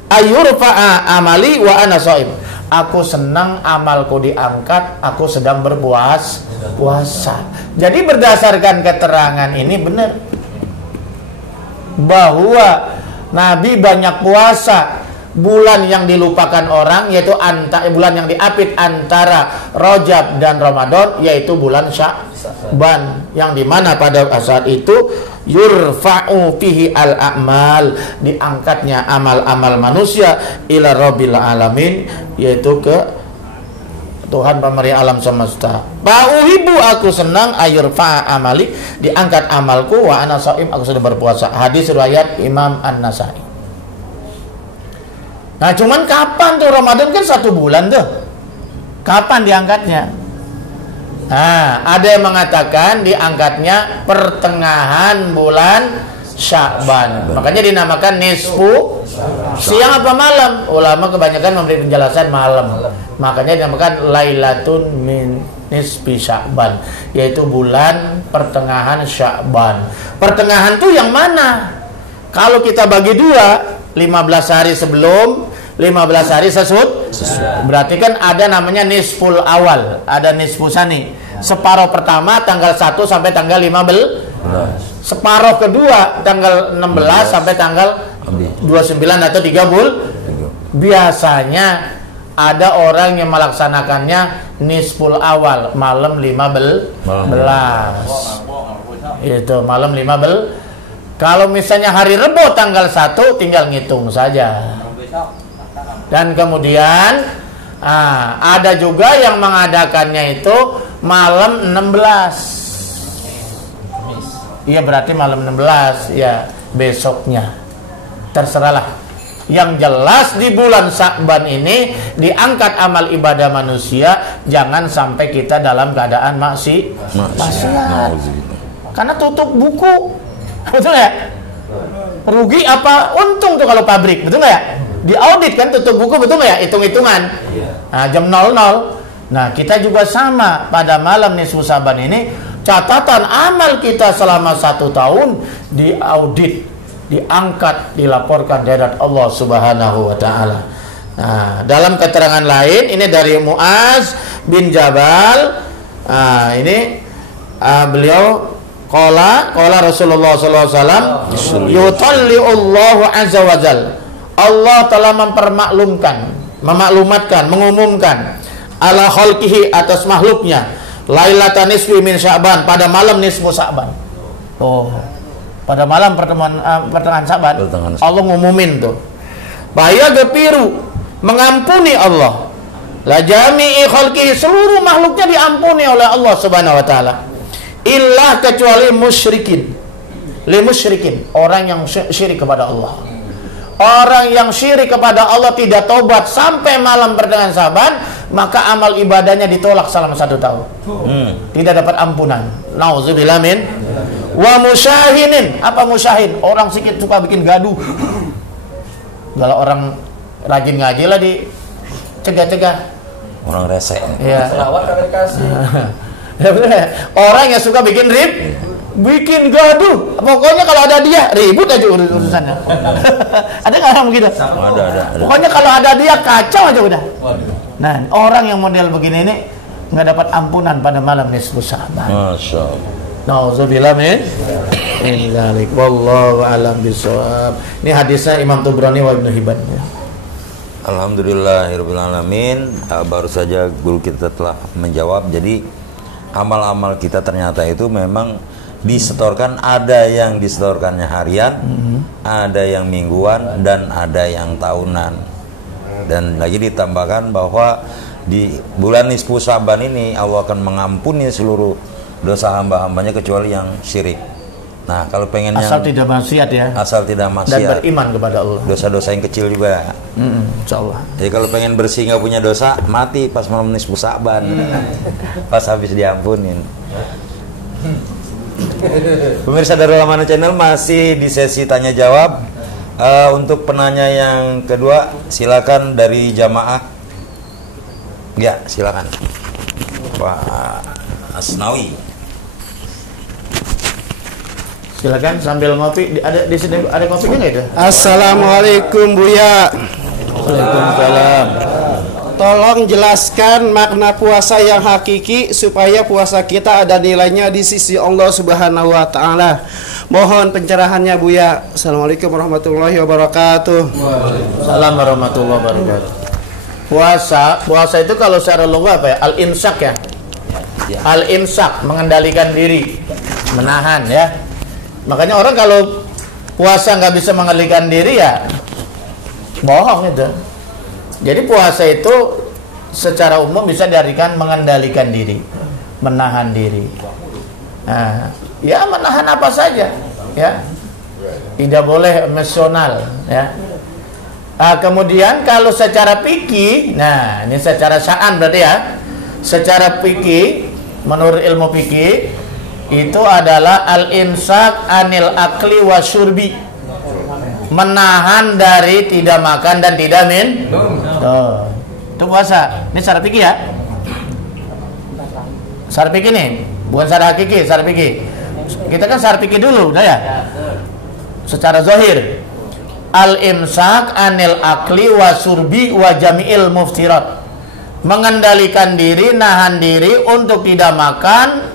ayurfa'a amali wa ana shaim. Aku senang amalku diangkat, aku sedang puasa. Jadi berdasarkan keterangan ini benar bahwa Nabi banyak puasa. Bulan yang dilupakan orang yaitu bulan yang diapit antara Rajab dan Ramadan yaitu bulan Sya'ban, yang dimana pada saat itu yurfa'u fihi al-a'mal, diangkatnya amal-amal manusia ila rabbil alamin, yaitu ke Tuhan pemberi alam semesta. Ba'uhibu, aku senang, ayurfa'a amali, diangkat amalku, wa ana shaim, aku sudah berpuasa. Hadis riwayat Imam An-Nasai. Nah, cuman kapan tuh Ramadan kan 1 bulan tuh. Kapan diangkatnya? Nah, ada yang mengatakan diangkatnya pertengahan bulan Sya'ban. Makanya dinamakan nisfu siang apa malam? Ulama kebanyakan memberi penjelasan malam. Makanya dinamakan Lailatun min nisfi Sya'ban, yaitu bulan pertengahan Sya'ban. Pertengahan tuh yang mana? Kalau kita bagi 2, 15 hari sebelum, 15 hari sesudah. Berarti kan ada namanya nisful awal, ada nisfu sani. Separuh pertama tanggal 1 sampai tanggal 15. Separuh kedua tanggal 16 sampai tanggal 29 atau 30. Biasanya ada orang yang melaksanakannya nisful awal, malam 15. Itu malam 15. Kalau misalnya hari Rebo tanggal 1, tinggal ngitung saja. Dan kemudian ada juga yang mengadakannya itu malam 16. Iya, berarti malam 16 ya, besoknya. Terserahlah. Yang jelas di bulan Sya'ban ini diangkat amal ibadah manusia, jangan sampai kita dalam keadaan maksiat. Karena tutup buku. Betul ya? Rugi apa untung tuh kalau pabrik, betul nggak ya? Di audit kan tutup buku, betul nggak ya? Hitung-hitungan. Nah, jam 00. Nah, kita juga sama pada malam nisfu Sya'ban ini, catatan amal kita selama 1 tahun diaudit, diangkat, dilaporkan di hadapan Allah Subhanahu wa taala. Nah, dalam keterangan lain ini dari Muaz bin Jabal. Beliau Qala Rasulullah sallallahu alaihi wasallam, yutalli'ullahu azza wa jal. Allah telah memaklumatkan, mengumumkan ala khalqihi, atas makhluknya, lailatan nisfi min Sya'ban, pada malam nisfu Sya'ban. Pada malam pertengahan Sya'ban, Allah ngumumin tuh. Bahaya gepiru, mengampuni Allah. La jami'i khalqihi, seluruh makhluknya diampuni oleh Allah Subhanahu wa taala. Illa, kecuali musyrikin, orang yang syirik kepada Allah. Orang yang syirik kepada Allah tidak tobat sampai malam pertengahan Sya'ban, maka amal ibadahnya ditolak selama 1 tahun. Tidak dapat ampunan. Nauzubillah min. Wa musyahinin, apa musyahin? Orang sikit suka bikin gaduh. Kalau orang rajin ngaji lah dicegah-cegah. Orang rese. Ya. Selawat kami kasih. Orang yang suka bikin bikin gaduh. Pokoknya kalau ada dia ribut aja urusannya. Ada nggak orang begitu? Ada. Pokoknya kalau ada dia kacau aja udah. Nah, orang yang model begini ini nggak dapat ampunan pada malam nisfu Sya'ban. Masya Allah. Nauzubillah min dzalik. Wallahu a'lam bishawab. Ini hadisnya Imam Tabrani wa Ibnu Hibban. Alhamdulillahirabbil alamin. Baru saja guru kita telah menjawab. Jadi amal-amal kita ternyata itu memang disetorkan, ada yang disetorkannya harian, ada yang mingguan, dan ada yang tahunan. Dan lagi ditambahkan bahwa di bulan nisfu Sya'ban ini Allah akan mengampuni seluruh dosa hamba-hambanya kecuali yang syirik. Nah, kalau pengen asal tidak maksiat ya. Asal tidak maksiat. Dan beriman kepada Allah. Dosa-dosa yang kecil juga. Insyaallah. Jadi kalau pengen bersih nggak punya dosa, mati pas malam nisfu Sya'ban. Pas habis diampunin. Pemirsa Darul Amanah Channel, masih di sesi tanya jawab. Untuk penanya yang kedua, silakan dari jamaah. Ya, silakan. Pak Asnawi. Silakan sambil ngopi. Ada di sini ada kopinya nggak itu? Assalamualaikum Buya. Waalaikumsalam. Tolong jelaskan makna puasa yang hakiki supaya puasa kita ada nilainya di sisi Allah Subhanahu wa taala. Mohon pencerahannya Buya. Assalamualaikum warahmatullahi wabarakatuh. Waalaikumsalam warahmatullahi wabarakatuh. Puasa itu kalau secara lugah apa ya? Al-imsak ya. Al-imsak, mengendalikan diri, menahan ya. Makanya orang kalau puasa nggak bisa mengendalikan diri ya bohong itu. Jadi puasa itu secara umum bisa diartikan mengendalikan diri, menahan diri. Nah, ya menahan apa saja, ya. Tidak boleh emosional, ya. Kemudian kalau secara fikih, nah ini secara syar'an berarti ya. Secara fikih, menurut ilmu fikih itu adalah al-imsak anil akli wa syurbi. Menahan dari tidak makan dan tidak minum. Tuh. Itu puasa. Ini secara fikih ya. Secara fikih nih, bukan secara hakiki, secara fikih. Kita kan secara fikih dulu, udah ya. Secara zahir. Al-imsak anil akli wa surbi wa jami'il muftirat. Mengendalikan diri, nahan diri untuk tidak makan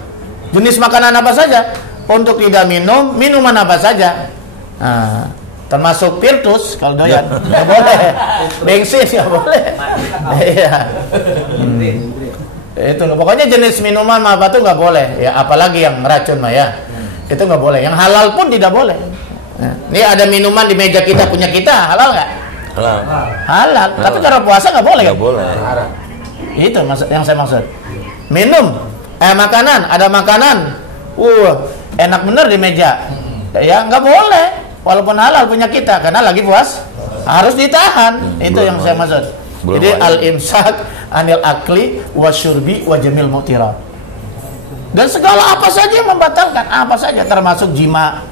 jenis makanan apa saja, untuk tidak minum minuman apa saja. Nah, termasuk spiritus kalau doyan nggak boleh, bensin nggak boleh. Iya. Itu pokoknya jenis minuman apa tuh nggak boleh ya, apalagi yang meracun mah ya, itu nggak boleh. Yang halal pun tidak boleh. Nah, ini ada minuman di meja kita, punya kita, halal nggak? Halal. Tapi karena puasa nggak boleh kan? Nggak boleh. Itu yang saya maksud. Minum, makanan, ada makanan, enak bener di meja, ya nggak boleh. Walaupun halal punya kita, karena lagi puas harus ditahan. Itu yang saya maksud. Jadi al-imsak anil akli wasyurbi wa jamil mutirat. Dan segala apa saja yang membatalkan, apa saja termasuk jima,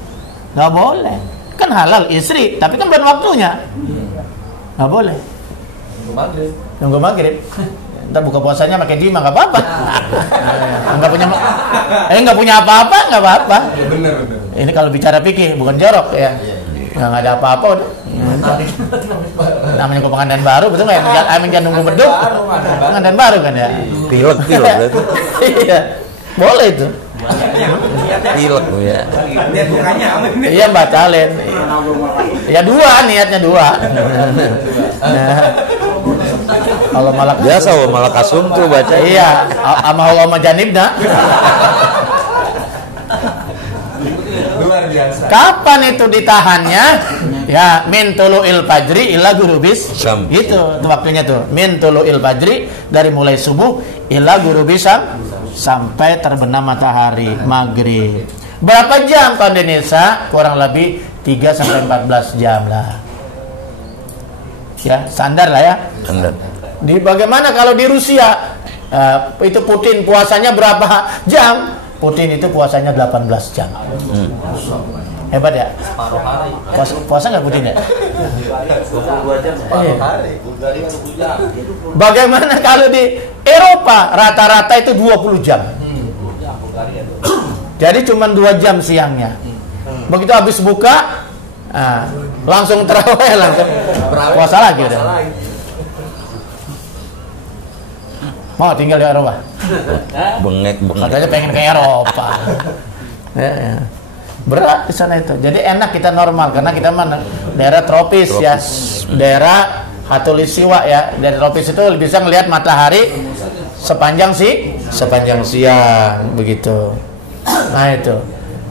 nggak boleh. Kan halal istri, tapi kan bukan waktunya, nggak boleh. Nunggu maghrib. Ntar buka puasanya pakai jima nggak apa-apa. Nggak punya apa-apa nggak apa-apa. Bener. Ini kalau bicara fikih bukan jorok ya. Nggak ada apa-apa udah. Namanya pengantin baru, betul nggak ya? Amin jangan nunggu beduk. Pengantin baru kan ya. Pilek berarti. Iya, boleh itu. Pilek ya. Iya batalin. Ya dua, niatnya dua. Kalau malak biasa malak asum tuh baca. Iya, ama Allah majanibna. Luar biasa. Kapan itu ditahannya? Ya, min tulu'il fajri ila ghurubis syam. Gitu tuh waktunya tuh. Min tulu'il fajri dari mulai subuh ila ghurubis syam sampai terbenam matahari maghrib. Berapa jam Pak Indonesia? Kurang lebih 3 sampai 14 jam lah. Ya, standar lah ya. Standar. Di bagaimana kalau di Rusia? Itu Putin puasanya berapa jam? Putin itu puasanya 18 jam. Hebat ya? Separuh hari. Puasa nggak Putin ya? 22 jam separuh hari. Bagaimana kalau di Eropa rata-rata itu 20 jam. Jadi cuma 2 jam siangnya. Begitu habis buka, langsung terawih, langsung puasa lagi udah. Mau tinggal di Eropa? Bengek. Katanya pengen ke Eropa. Ya. Berat di sana itu. Jadi enak kita normal karena kita mana daerah tropis ya, daerah khatulistiwa ya. Daerah tropis itu bisa ngelihat matahari sepanjang siang begitu. Nah itu.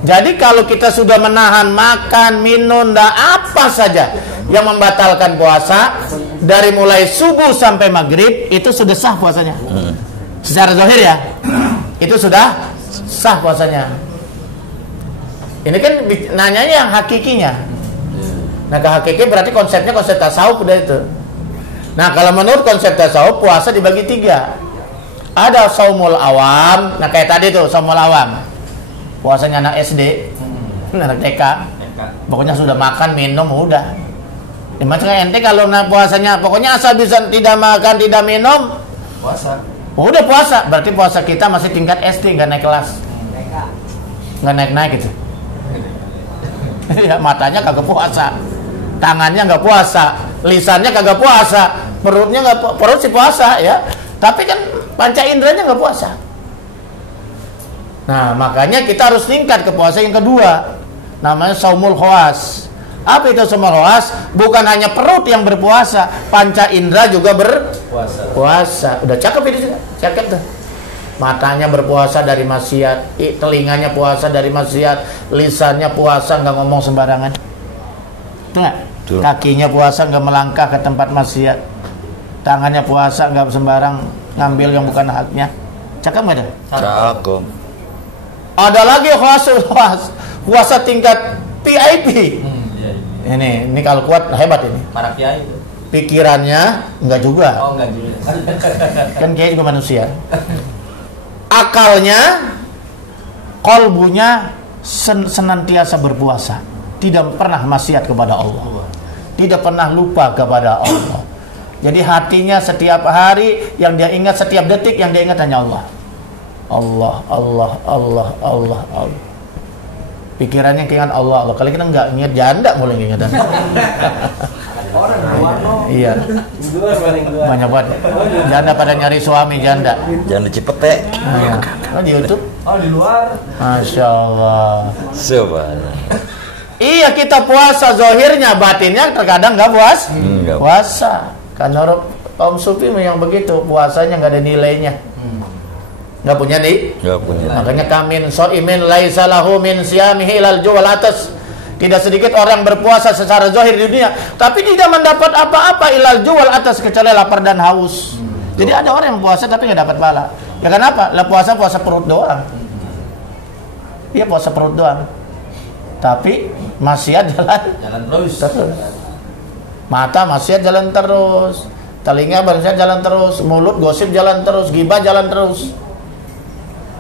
Jadi kalau kita sudah menahan makan, minum, dan apa saja yang membatalkan puasa dari mulai subuh sampai maghrib itu sudah sah puasanya. Secara zahir ya, itu sudah sah puasanya. Ini kan nanyanya yang hakikinya. Nah, hakiki berarti konsepnya konsep tasawuf udah itu. Nah, kalau menurut konsep tasawuf puasa dibagi 3. Ada saumul awam. Nah, kayak tadi tuh saumul awam. Puasanya anak SD, anak TK. Pokoknya sudah makan, minum, udah. Macam ente kalau puasanya pokoknya asal bisa tidak makan, tidak minum, Udah puasa, berarti puasa kita masih tingkat SD, nggak naik kelas, nggak naik gitu. Ya, matanya kagak puasa, tangannya nggak puasa, lisannya kagak puasa, perutnya nggak, perut sih puasa ya, tapi kan panca inderanya nggak puasa. Nah, makanya kita harus tingkat ke puasa yang kedua, namanya saumul khawas. Apa itu saumul khawas? Bukan hanya perut yang berpuasa, panca indera juga berpuasa. Udah cakep itu, cakep tuh. Matanya berpuasa dari maksiat, telinganya puasa dari maksiat, lisannya puasa nggak ngomong sembarangan. Betul nggak? Kakinya puasa nggak melangkah ke tempat maksiat, tangannya puasa nggak sembarang ngambil yang bukan haknya. Cakep nggak ada? Cakep. Ada lagi puasa tingkat VIP. Ini kalau kuat hebat ini. Para kiai itu. Pikirannya enggak juga. Oh, enggak juga. Kan kiai juga manusia. Akalnya, kolbunya senantiasa berpuasa, tidak pernah maksiat kepada Allah, tidak pernah lupa kepada Allah. Jadi hatinya setiap hari yang dia ingat, setiap detik yang dia ingat hanya Allah. Allah, Allah, Allah, Allah, Allah. Pikirannya keingat Allah, Allah. Kalau kita nggak ingat janda, mulai ingatan. Iya. Banyak banget. Janda pada nyari suami janda. Janda Cipete. Oh, di YouTube? Oh, di luar. Masya Allah. Subhanallah. Iya, kita puasa zahirnya, batinnya terkadang nggak puasa. Karena kaum sufi yang begitu, puasanya nggak ada nilainya. Nggak punya nih? Nggak punya. Makanya kamin so'imin laisa lahu min siyamihi ilal juwal atas. Tidak sedikit orang berpuasa secara zahir di dunia, tapi tidak mendapat apa-apa ilal juwal atas kecuali lapar dan haus. Jadi ada orang yang puasa tapi nggak dapat pahala. Ya kenapa? Lah puasa perut doang. Iya, puasa perut doang. Tapi maksiat jalan terus. Mata maksiat jalan terus. Telinga maksiat jalan terus. Mulut gosip jalan terus. Ghibah jalan terus.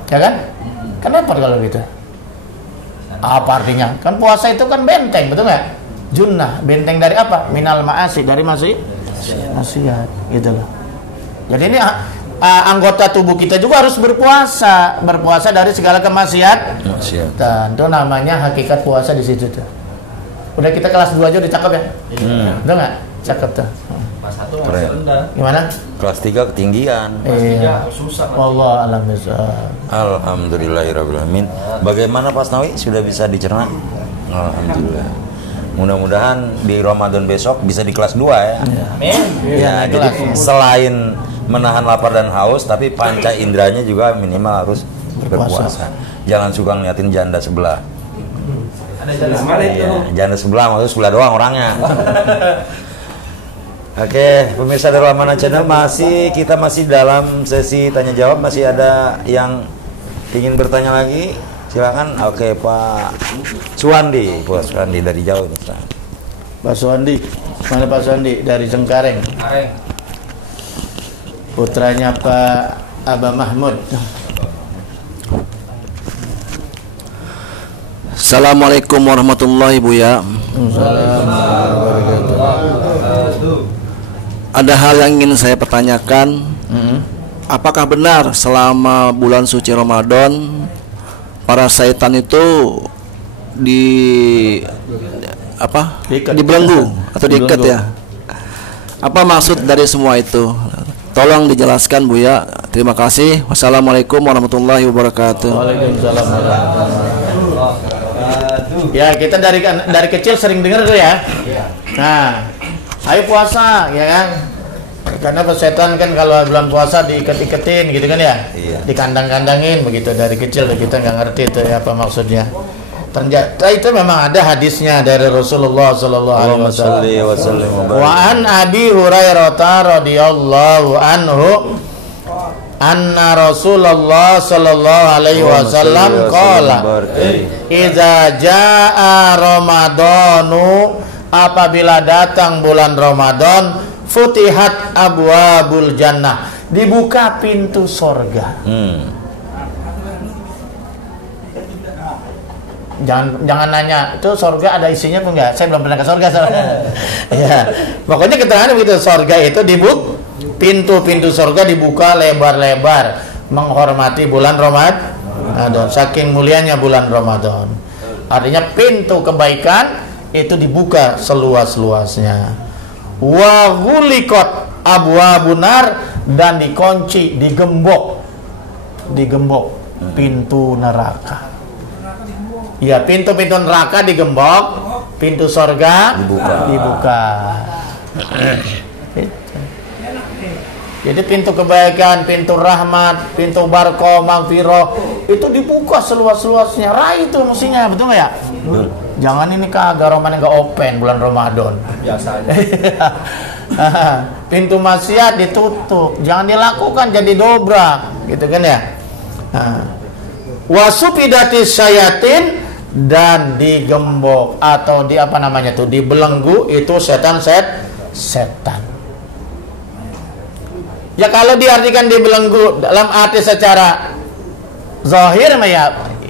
Ya kan? Kenapa kalau gitu? Apa artinya? Kan puasa itu kan benteng, betul nggak? Junnah, benteng dari apa? Minal ma'asi, dari maksiat, gitu loh. Jadi ini anggota tubuh kita juga harus berpuasa dari segala kemaksiatan. Itu namanya hakikat puasa di situ tuh. Udah kita kelas 2 aja udah cakep ya? Udah nggak? Cakep tuh. Kelas 1 masih rendah. Gimana? Kelas 3 ketinggian. Iya, susah. Wallah alam bisawab. Alhamdulillahirrahmanirrahim. Bagaimana Pak Nawi? Sudah bisa dicerna? Alhamdulillah. Mudah-mudahan di Ramadan besok bisa di kelas 2 ya. Amin. Ya, jadi selain menahan lapar dan haus, tapi panca inderanya juga minimal harus berpuasa. Jangan suka ngeliatin janda sebelah. Ada janda mana itu? Janda sebelah, maksudnya sebelah doang orangnya. Oke, pemirsa dari Ramana Channel, kita masih dalam sesi tanya jawab. Masih ada yang ingin bertanya lagi? Silakan. Oke, Pak Suwandi dari jauh nih. Pak Suwandi, mana Pak Suwandi? Dari Cengkareng. Putranya Pak Abah Mahmud. Assalamualaikum warahmatullahi wabarakatuh. Ada hal yang ingin saya pertanyakan. Apakah benar selama bulan suci Ramadan para syaitan itu dibelenggu atau diikat ya? Apa maksud dari semua itu? Tolong dijelaskan Buya. Terima kasih. Wassalamualaikum warahmatullahi wabarakatuh. Waalaikumsalam warahmatullahi wabarakatuh. Ya, kita dari kecil sering dengar tuh ya. Nah, ayo puasa, ya kan? Karena setan kan kalau bulan puasa diiket-iketin gitu kan ya, dikandang-kandangin begitu dari kecil. Kita nggak ngerti itu ya apa maksudnya. Ternyata itu memang ada hadisnya dari Rasulullah Sallallahu Alaihi Wasallam. Wa an Abi Hurairah radhiyallahu anhu anna Rasulullah Sallallahu Alaihi Wasallam qala idza jaa Ramadanu, apabila datang bulan Ramadan, futihat abwabul jannah, dibuka pintu sorga. Jangan nanya itu sorga ada isinya apa enggak, saya belum pernah ke sorga soalnya. Ya, pokoknya keterangan begitu, sorga itu pintu-pintu surga dibuka lebar-lebar menghormati bulan Ramadan. Saking mulianya bulan Ramadan. Artinya pintu kebaikan itu dibuka seluas-luasnya. Wa ghuliqat abwabun nar, dan dikunci, digembok pintu neraka. Ya, pintu-pintu neraka digembok, pintu surga dibuka. Jadi pintu kebaikan, pintu rahmat, pintu barokah, maghfirah itu dibuka seluas-luasnya. Raih itu mestinya, betul nggak ya? Jangan ini kagak Ramadan nggak open bulan Ramadan. Biasa aja. Pintu maksiat ditutup, jangan dilakukan, jadi dobrak, gitu kan ya? Wasupidatis syayatin, dan digembok atau di apa namanya tuh, dibelenggu itu setan. Ya kalau diartikan dibelenggu dalam arti secara zahir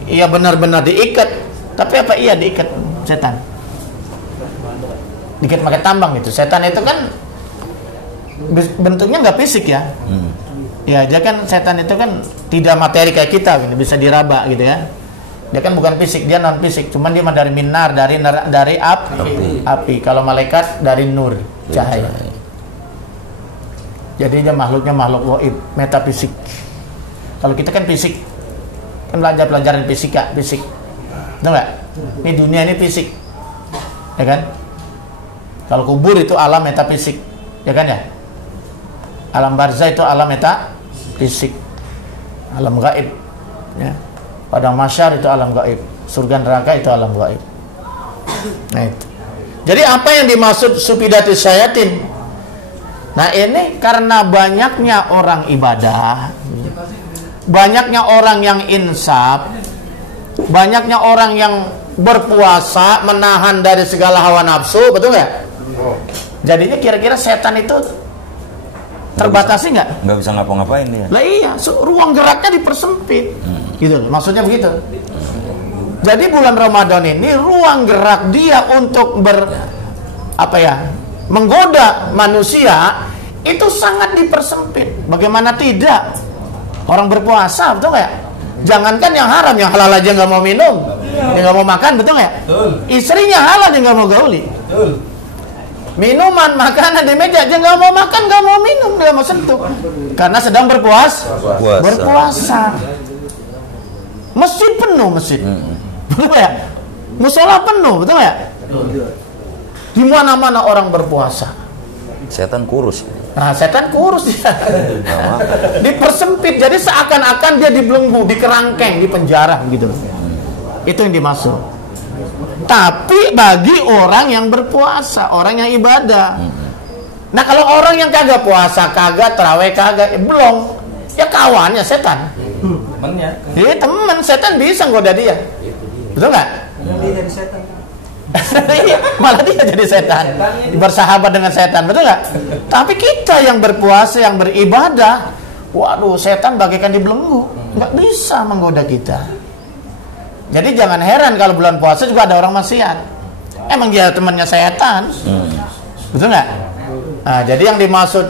ya benar-benar diikat. Tapi apa iya diikat setan? Diikat pakai tambang itu. Setan itu kan bentuknya nggak fisik ya. Ya dia kan, setan itu kan tidak materi kayak kita gitu, bisa diraba gitu ya. Dia kan bukan fisik, dia non fisik. Cuman dia dari minar, dari api. Kalau malaikat dari nur, cahaya. Jadi dia makhluknya makhluk gaib, metafisik. Kalau kita kan fisik, kan belajar pelajaran fisika, fisik. Betul nggak? Ini dunia ini fisik, ya kan? Kalau kubur itu alam metafisik, ya kan ya? Alam barzah itu alam metafisik, alam gaib. Ya. Padang mahsyar itu alam gaib, surga neraka itu alam gaib. Nah itu. Jadi apa yang dimaksud supidatis syayatin? Nah ini karena banyaknya orang ibadah, banyaknya orang yang insaf, banyaknya orang yang berpuasa, menahan dari segala hawa nafsu, betul nggak? Jadinya kira-kira setan itu terbatasi nggak? Nggak bisa ngapa-ngapain dia. Lah iya, ruang geraknya dipersempit, gitu. Maksudnya begitu. Jadi bulan Ramadan ini ruang gerak dia untuk menggoda manusia itu sangat dipersempit. Bagaimana tidak? Orang berpuasa, betul nggak? Jangankan yang haram, yang halal aja nggak mau minum, dia nggak mau makan, betul nggak? Istrinya halal dia nggak mau gauli. Minuman, makanan di meja aja nggak mau makan, nggak mau minum, nggak mau sentuh, karena sedang berpuasa. Masjid penuh, betul ya? Musola penuh, betul ya? Di mana-mana orang berpuasa. Setan kurus. Nah, setan kurus ya. Dipersempit, jadi seakan-akan dia dibelenggu, dikerangkeng, dipenjara gitu. Itu yang dimaksud. Tapi bagi orang yang berpuasa, orang yang ibadah. Nah, kalau orang yang kagak puasa, kagak tarawih, kagak belum, ya kawannya setan. Temennya. Iya, teman setan bisa goda dia. Betul nggak? Dia jadi setan. Malah dia jadi setan, bersahabat dengan setan, betul nggak? Tapi kita yang berpuasa, yang beribadah, waduh, setan bagaikan dibelenggu, nggak bisa menggoda kita. Jadi jangan heran kalau bulan puasa juga ada orang maksiat. Emang dia temannya setan, betul nggak? Nah, jadi yang dimaksud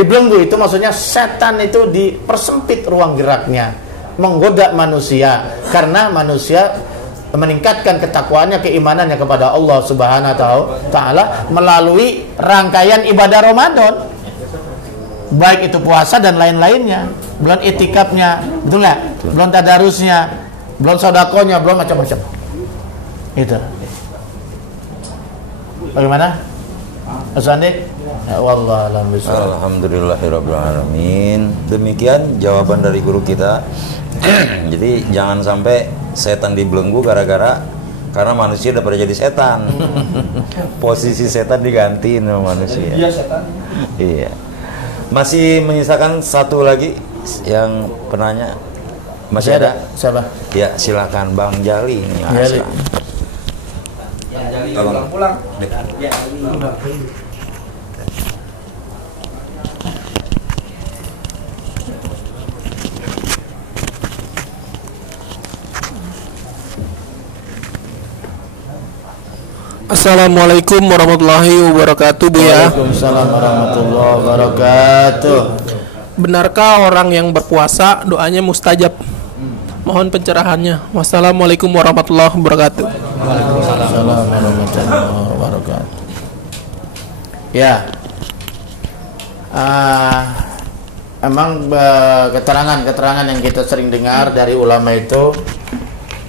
dibelenggu itu maksudnya setan itu dipersempit ruang geraknya, menggoda manusia, karena manusia meningkatkan ketakwaannya, keimanannya kepada Allah Subhanahu wa taala melalui rangkaian ibadah Ramadan. Baik itu puasa dan lain-lainnya, belum itikafnya, betul nggak? Belum tadarusnya, belum sedekahnya, belum macam-macam. Itu. Bagaimana? Ustaz? Ya wallah alam bisawab. Alhamdulillahirabbil alamin. Demikian jawaban dari guru kita. Jadi jangan sampai setan dibelenggu karena manusia udah pada jadi setan. Posisi setan digantiin sama manusia. Dia setan. Iya. Masih menyisakan satu lagi yang penanya. Masih ada? Siapa? Ya, silakan Bang Jali ini. Jali. Yang Jali pulang-pulang. Ya. Assalamualaikum warahmatullahi wabarakatuh, Buya. Waalaikumsalam warahmatullahi wabarakatuh. Benarkah orang yang berpuasa doanya mustajab? Mohon pencerahannya. Wassalamualaikum warahmatullahi wabarakatuh. Waalaikumsalam warahmatullahi wabarakatuh. Ya, emang keterangan-keterangan yang kita sering dengar dari ulama itu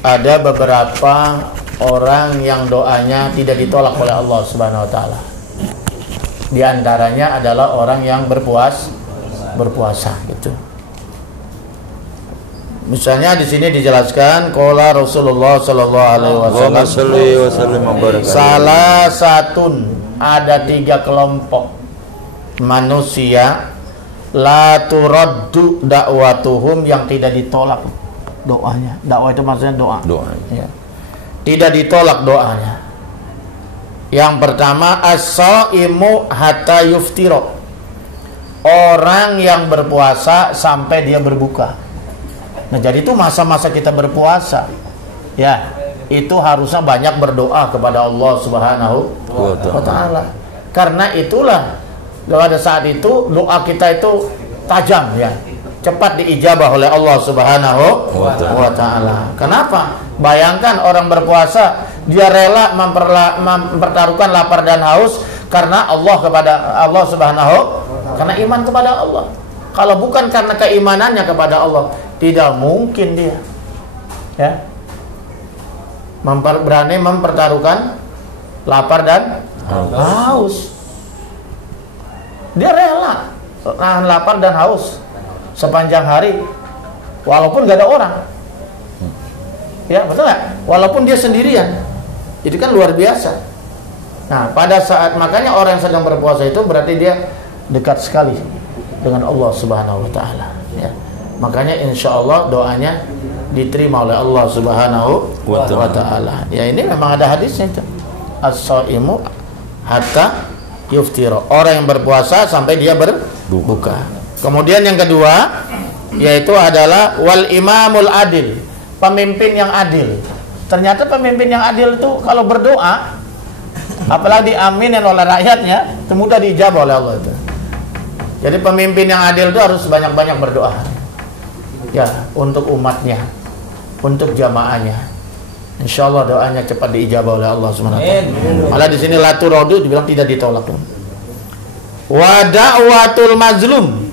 ada beberapa orang yang doanya tidak ditolak oleh Allah Subhanahu wa taala. Di antaranya adalah orang yang berpuasa gitu. Misalnya di sini dijelaskan qala Rasulullah sallallahu alaihi wasallam salah satun, ada 3 kelompok manusia la turaddu da'watuhum, yang tidak ditolak doanya. Dakwah itu maksudnya doa. Ya. Tidak ditolak doanya. Yang pertama as-shaimu hatta yuftiro, orang yang berpuasa sampai dia berbuka. Nah, jadi itu masa-masa kita berpuasa, ya, itu harusnya banyak berdoa kepada Allah Subhanahu wa taala. Karena itulah pada saat itu doa kita itu tajam, ya, cepat diijabah oleh Allah Subhanahu wa taala. Kenapa? Bayangkan orang berpuasa, dia rela mempertaruhkan lapar dan haus karena Allah Subhanahu, karena iman kepada Allah. Kalau bukan karena keimanannya kepada Allah, tidak mungkin dia, ya, berani mempertaruhkan lapar dan haus. Dia rela nahan lapar dan haus sepanjang hari walaupun gak ada orang, ya, betul nggak? Walaupun dia sendirian, itu kan luar biasa. Nah, pada saat, makanya orang yang sedang berpuasa itu berarti dia dekat sekali dengan Allah Subhanahu wa taala, ya. Makanya insya Allah doanya diterima oleh Allah Subhanahu wa taala. Ya, ini memang ada hadisnya itu. As-shaimu hatta yuftiro, orang yang berpuasa sampai dia berbuka. Kemudian yang kedua yaitu adalah wal imamul adil, pemimpin yang adil. Ternyata pemimpin yang adil itu kalau berdoa, apalagi diaminin oleh rakyatnya, itu mudah diijabah oleh Allah itu. Jadi pemimpin yang adil itu harus banyak-banyak berdoa, ya, untuk umatnya, untuk jamaahnya. Insya Allah doanya cepat diijabah oleh Allah Subhanahu wa taala. Malah di sini la turadu dibilang tidak ditolak. Wa da'watul mazlum,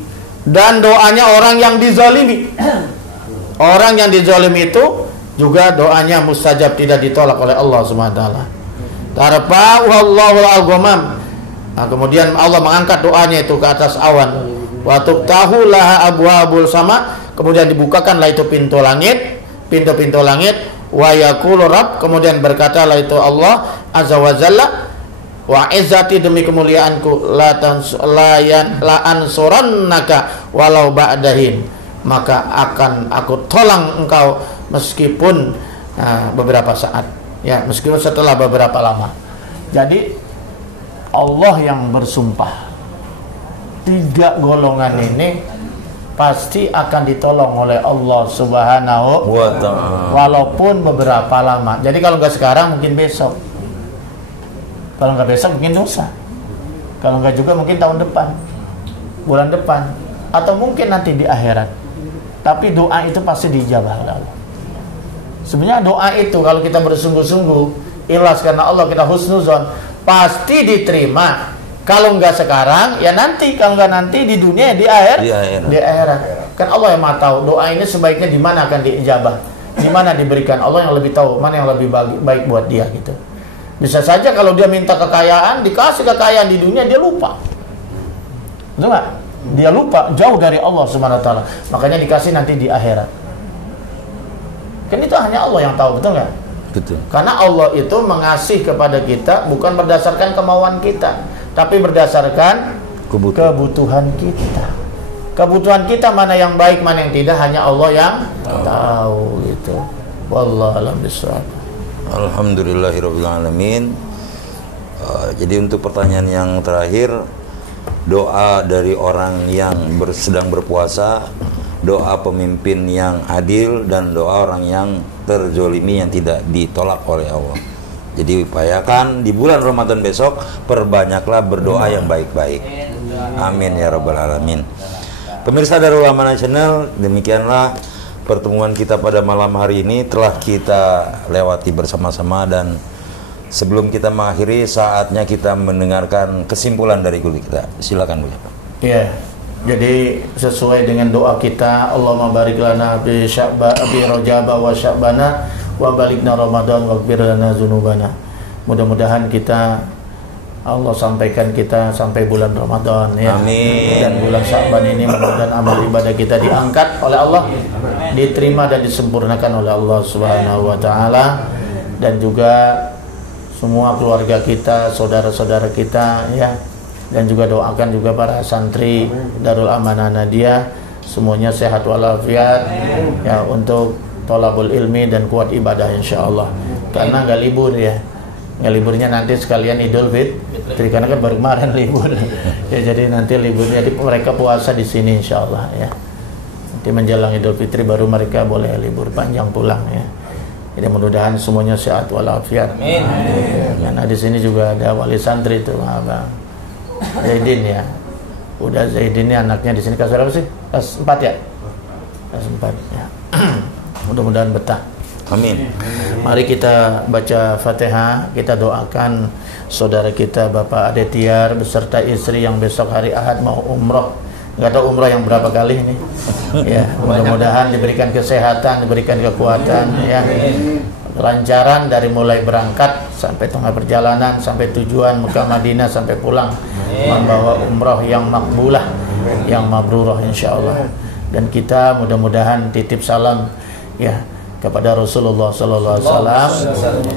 dan doanya orang yang dizalimi. Orang yang dizalimi itu juga doanya mustajab, tidak ditolak oleh Allah Subhanahu wa taala. Tarfa wallahu al-ghamam. Nah, kemudian Allah mengangkat doanya itu ke atas awan. Wa tuftahu laha abwabul sama, kemudian dibukakanlah itu pintu langit, pintu-pintu langit. Wa yaqulu rabb, kemudian berkatalah itu Allah azza wa jalla, wa izzati, demi kemuliaanku, la ansurannaka walau ba'dahin, maka akan aku tolong engkau meskipun beberapa saat, ya, meskipun setelah beberapa lama. Jadi Allah yang bersumpah, 3 golongan ini pasti akan ditolong oleh Allah Subhanahu wa ta'ala walaupun beberapa lama. Jadi kalau nggak sekarang mungkin besok, kalau nggak besok mungkin lusa, kalau nggak juga mungkin tahun depan, bulan depan, atau mungkin nanti di akhirat. Tapi doa itu pasti dijabah oleh Allah. Sebenarnya doa itu kalau kita bersungguh-sungguh ikhlas karena Allah, kita husnuzon, pasti diterima. Kalau nggak sekarang, ya nanti. Kalau nggak nanti di dunia, di akhirat. Kan Allah yang maha tahu doa ini sebaiknya di mana akan diijabah, di mana diberikan. Allah yang lebih tahu mana yang lebih baik buat dia gitu. Bisa saja kalau dia minta kekayaan, dikasih kekayaan di dunia, dia lupa. Betul nggak? Dia lupa, jauh dari Allah Subhanahu wa taala. Makanya dikasih nanti di akhirat. Kan itu hanya Allah yang tahu, betul nggak? Betul. Karena Allah itu mengasih kepada kita bukan berdasarkan kemauan kita, tapi berdasarkan kebutuhan kita. Kebutuhan kita mana yang baik, mana yang tidak, hanya Allah yang tahu gitu. Wallahu a'lam bishawab. Alhamdulillahirabbil alamin. Jadi untuk pertanyaan yang terakhir, doa dari orang yang sedang berpuasa, doa pemimpin yang adil, dan doa orang yang terzolimi yang tidak ditolak oleh Allah. Jadi upayakan di bulan Ramadan besok perbanyaklah berdoa yang baik-baik. Amin ya rabbal alamin. Pemirsa Darul Amanah Channel, demikianlah pertemuan kita pada malam hari ini telah kita lewati bersama-sama, dan sebelum kita mengakhiri saatnya kita mendengarkan kesimpulan dari guru kita. Silakan Bu. Ya. Jadi sesuai dengan doa kita, Allahumma barik lana bi Rajab wa Sya'bana wa balikna Ramadan wa gfir lana dzunubana. Mudah-mudahan kita, Allah sampaikan kita sampai bulan Ramadan ya. Amin. Dan bulan Sya'ban ini mudah-mudahan amal ibadah kita diangkat oleh Allah, diterima dan disempurnakan oleh Allah Subhanahu wa taala, dan juga semua keluarga kita, saudara-saudara kita ya. Dan juga doakan juga para santri Darul Amanah Nadia semuanya sehat walafiat ya, untuk thalabul ilmi dan kuat ibadah insyaallah. Karena nggak libur ya, nggak liburnya nanti sekalian Idul Fitri, karena kan baru kemarin libur ya, jadi nanti liburnya mereka puasa di sini insyaallah ya. Nanti menjelang Idul Fitri baru mereka boleh libur panjang pulang ya. Jadi mudah-mudahan semuanya sehat walafiat. Amin. Karena di sini juga ada wali santri itu Abang Zaidin ya. Udah Zaidin ini anaknya di sini kelas berapa sih? Kelas 4 ya? Kelas 4 ya. Mudah-mudahan betah. Amin. Mari kita baca Fatihah, kita doakan saudara kita Bapak Ade Tiar beserta istri yang besok hari Ahad mau umroh. Nggak tahu umroh yang berapa kali ini. Ya, mudah-mudahan diberikan kesehatan, diberikan kekuatan ya. Kelancaran dari mulai berangkat sampai tengah perjalanan, sampai tujuan Mekah Madinah, sampai pulang membawa umroh yang makbulah, yang mabrurah insyaallah. Dan kita mudah-mudahan titip salam ya kepada Rasulullah sallallahu alaihi wasallam,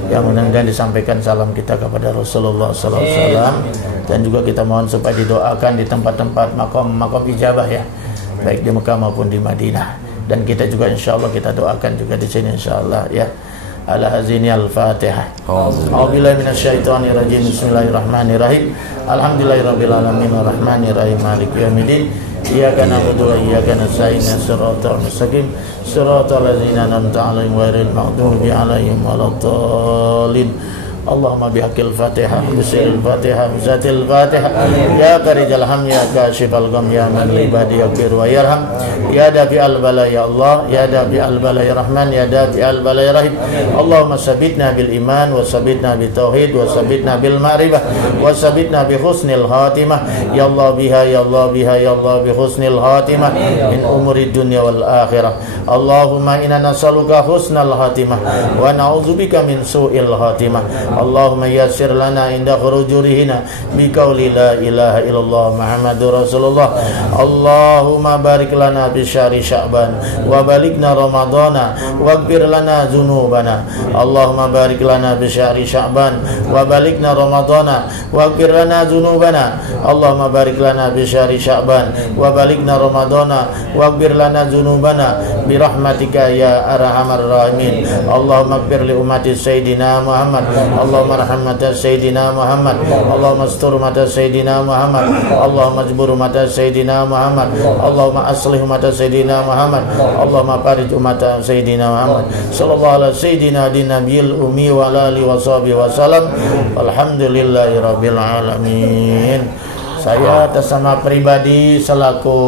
yang mudah-mudahan disampaikan salam kita kepada Rasulullah sallallahu alaihi wasallam, dan juga kita mohon supaya didoakan di tempat-tempat makom ijabah ya, baik di Mekah maupun di Madinah. Dan kita juga insyaallah kita doakan juga di sini insyaallah ya. Ala hazini al-Fatihah. A'udzubillahi minasyaitonir rajim. Bismillahirrahmanirrahim. Alhamdulillahirabbil alamin arrahmanir rahim maliki yaumiddin. Iyyaka na'budu wa iyyaka nasta'in. Shiratal mustaqim. Shiratal ladzina an'amta 'alaihim ghairil maghdubi 'alaihim waladdallin. Allahumma bihaqqil Fatihah, bisiril Fatihah, bizatil Fatihah. Ya Qarijal Ham, ya Kashifal Gham, ya Man libadi yaghfir wa yarham. Ya Dafi al-Bala ya Allah, ya Dafi al-Bala ya Rahman, ya Dafi al-Bala ya Rahim. Allahumma sabitna bil iman, wa sabitna bil tauhid, wa sabitna bil ma'rifah, wa sabitna bi husnil khatimah. Ya Allah biha, ya Allah biha, ya Allah bi husnil khatimah min umuri dunya wal akhirah. Allahumma inna nas'aluka husnal khatimah wa na'udzubika min su'il khatimah. Allahumma yassir lana inda khurujurihina bi qauli la ilaha illallah Muhammadur Rasulullah. Allahumma barik lana bi syahri Sya'ban wa balikna Ramadana waghfir lana dzunubana. Allahumma barik lana bi syahri Sya'ban wa balikna Ramadana waghfir lana dzunubana. Allahumma barik lana bi syahri Sya'ban wa balikna Ramadana waghfir lana dzunubana bi rahmatika ya arhamar rahimin. Allahumma ighfir li ummati sayyidina Muhammad. Allahumma arham mata sayyidina Muhammad. Allahumma astur mata sayyidina Muhammad. Allahumma jbur mata sayyidina Muhammad. Allahumma aslih mata sayyidina Muhammad. Allahumma farij mata sayyidina Muhammad. Sallallahu alaihi sayyidina nabiyil ummi wa alihi wa sahbihi wa salam. Alhamdulillahi rabbil alamin. Saya atas nama pribadi selaku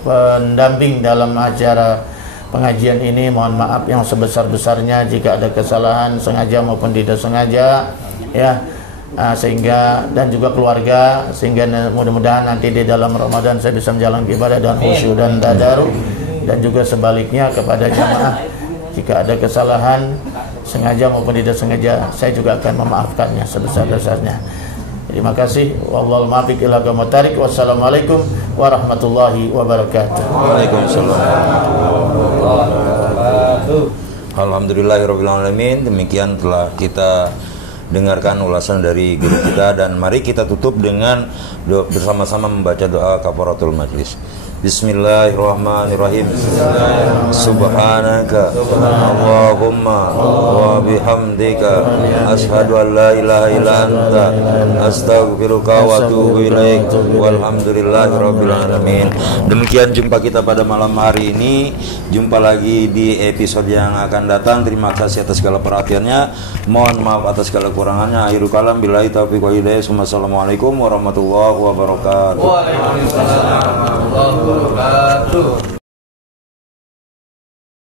pendamping dalam acara pengajian ini mohon maaf yang sebesar-besarnya jika ada kesalahan sengaja maupun tidak sengaja ya, sehingga dan juga keluarga, sehingga mudah-mudahan nanti di dalam Ramadan saya bisa menjalankan ibadah dan khusyuk dan tadarus, dan juga sebaliknya kepada jamaah jika ada kesalahan sengaja maupun tidak sengaja saya juga akan memaafkannya sebesar-besarnya. Terima kasih. Wallahul muwaffiq ila aqwamit thariq. Wassalamualaikum warahmatullahi wabarakatuh. Waalaikumsalam. Alhamdulillahirabbil alamin. Demikian telah kita dengarkan ulasan dari guru kita, dan mari kita tutup dengan bersama-sama membaca doa kafaratul majlis. Bismillahirrahmanirrahim. Subhanaka Allahumma wa bihamdika asyhadu an la ilaha illa anta astaghfiruka wa atubu ilaik. Walhamdulillahirabbil alamin. Demikian jumpa kita pada malam hari ini. Jumpa lagi di episode yang akan datang. Terima kasih atas segala perhatiannya. Mohon maaf atas segala kekurangannya. Akhirul kalam billahi taufiq wa hidayah. Wassalamualaikum warahmatullahi wabarakatuh. Waalaikumsalam.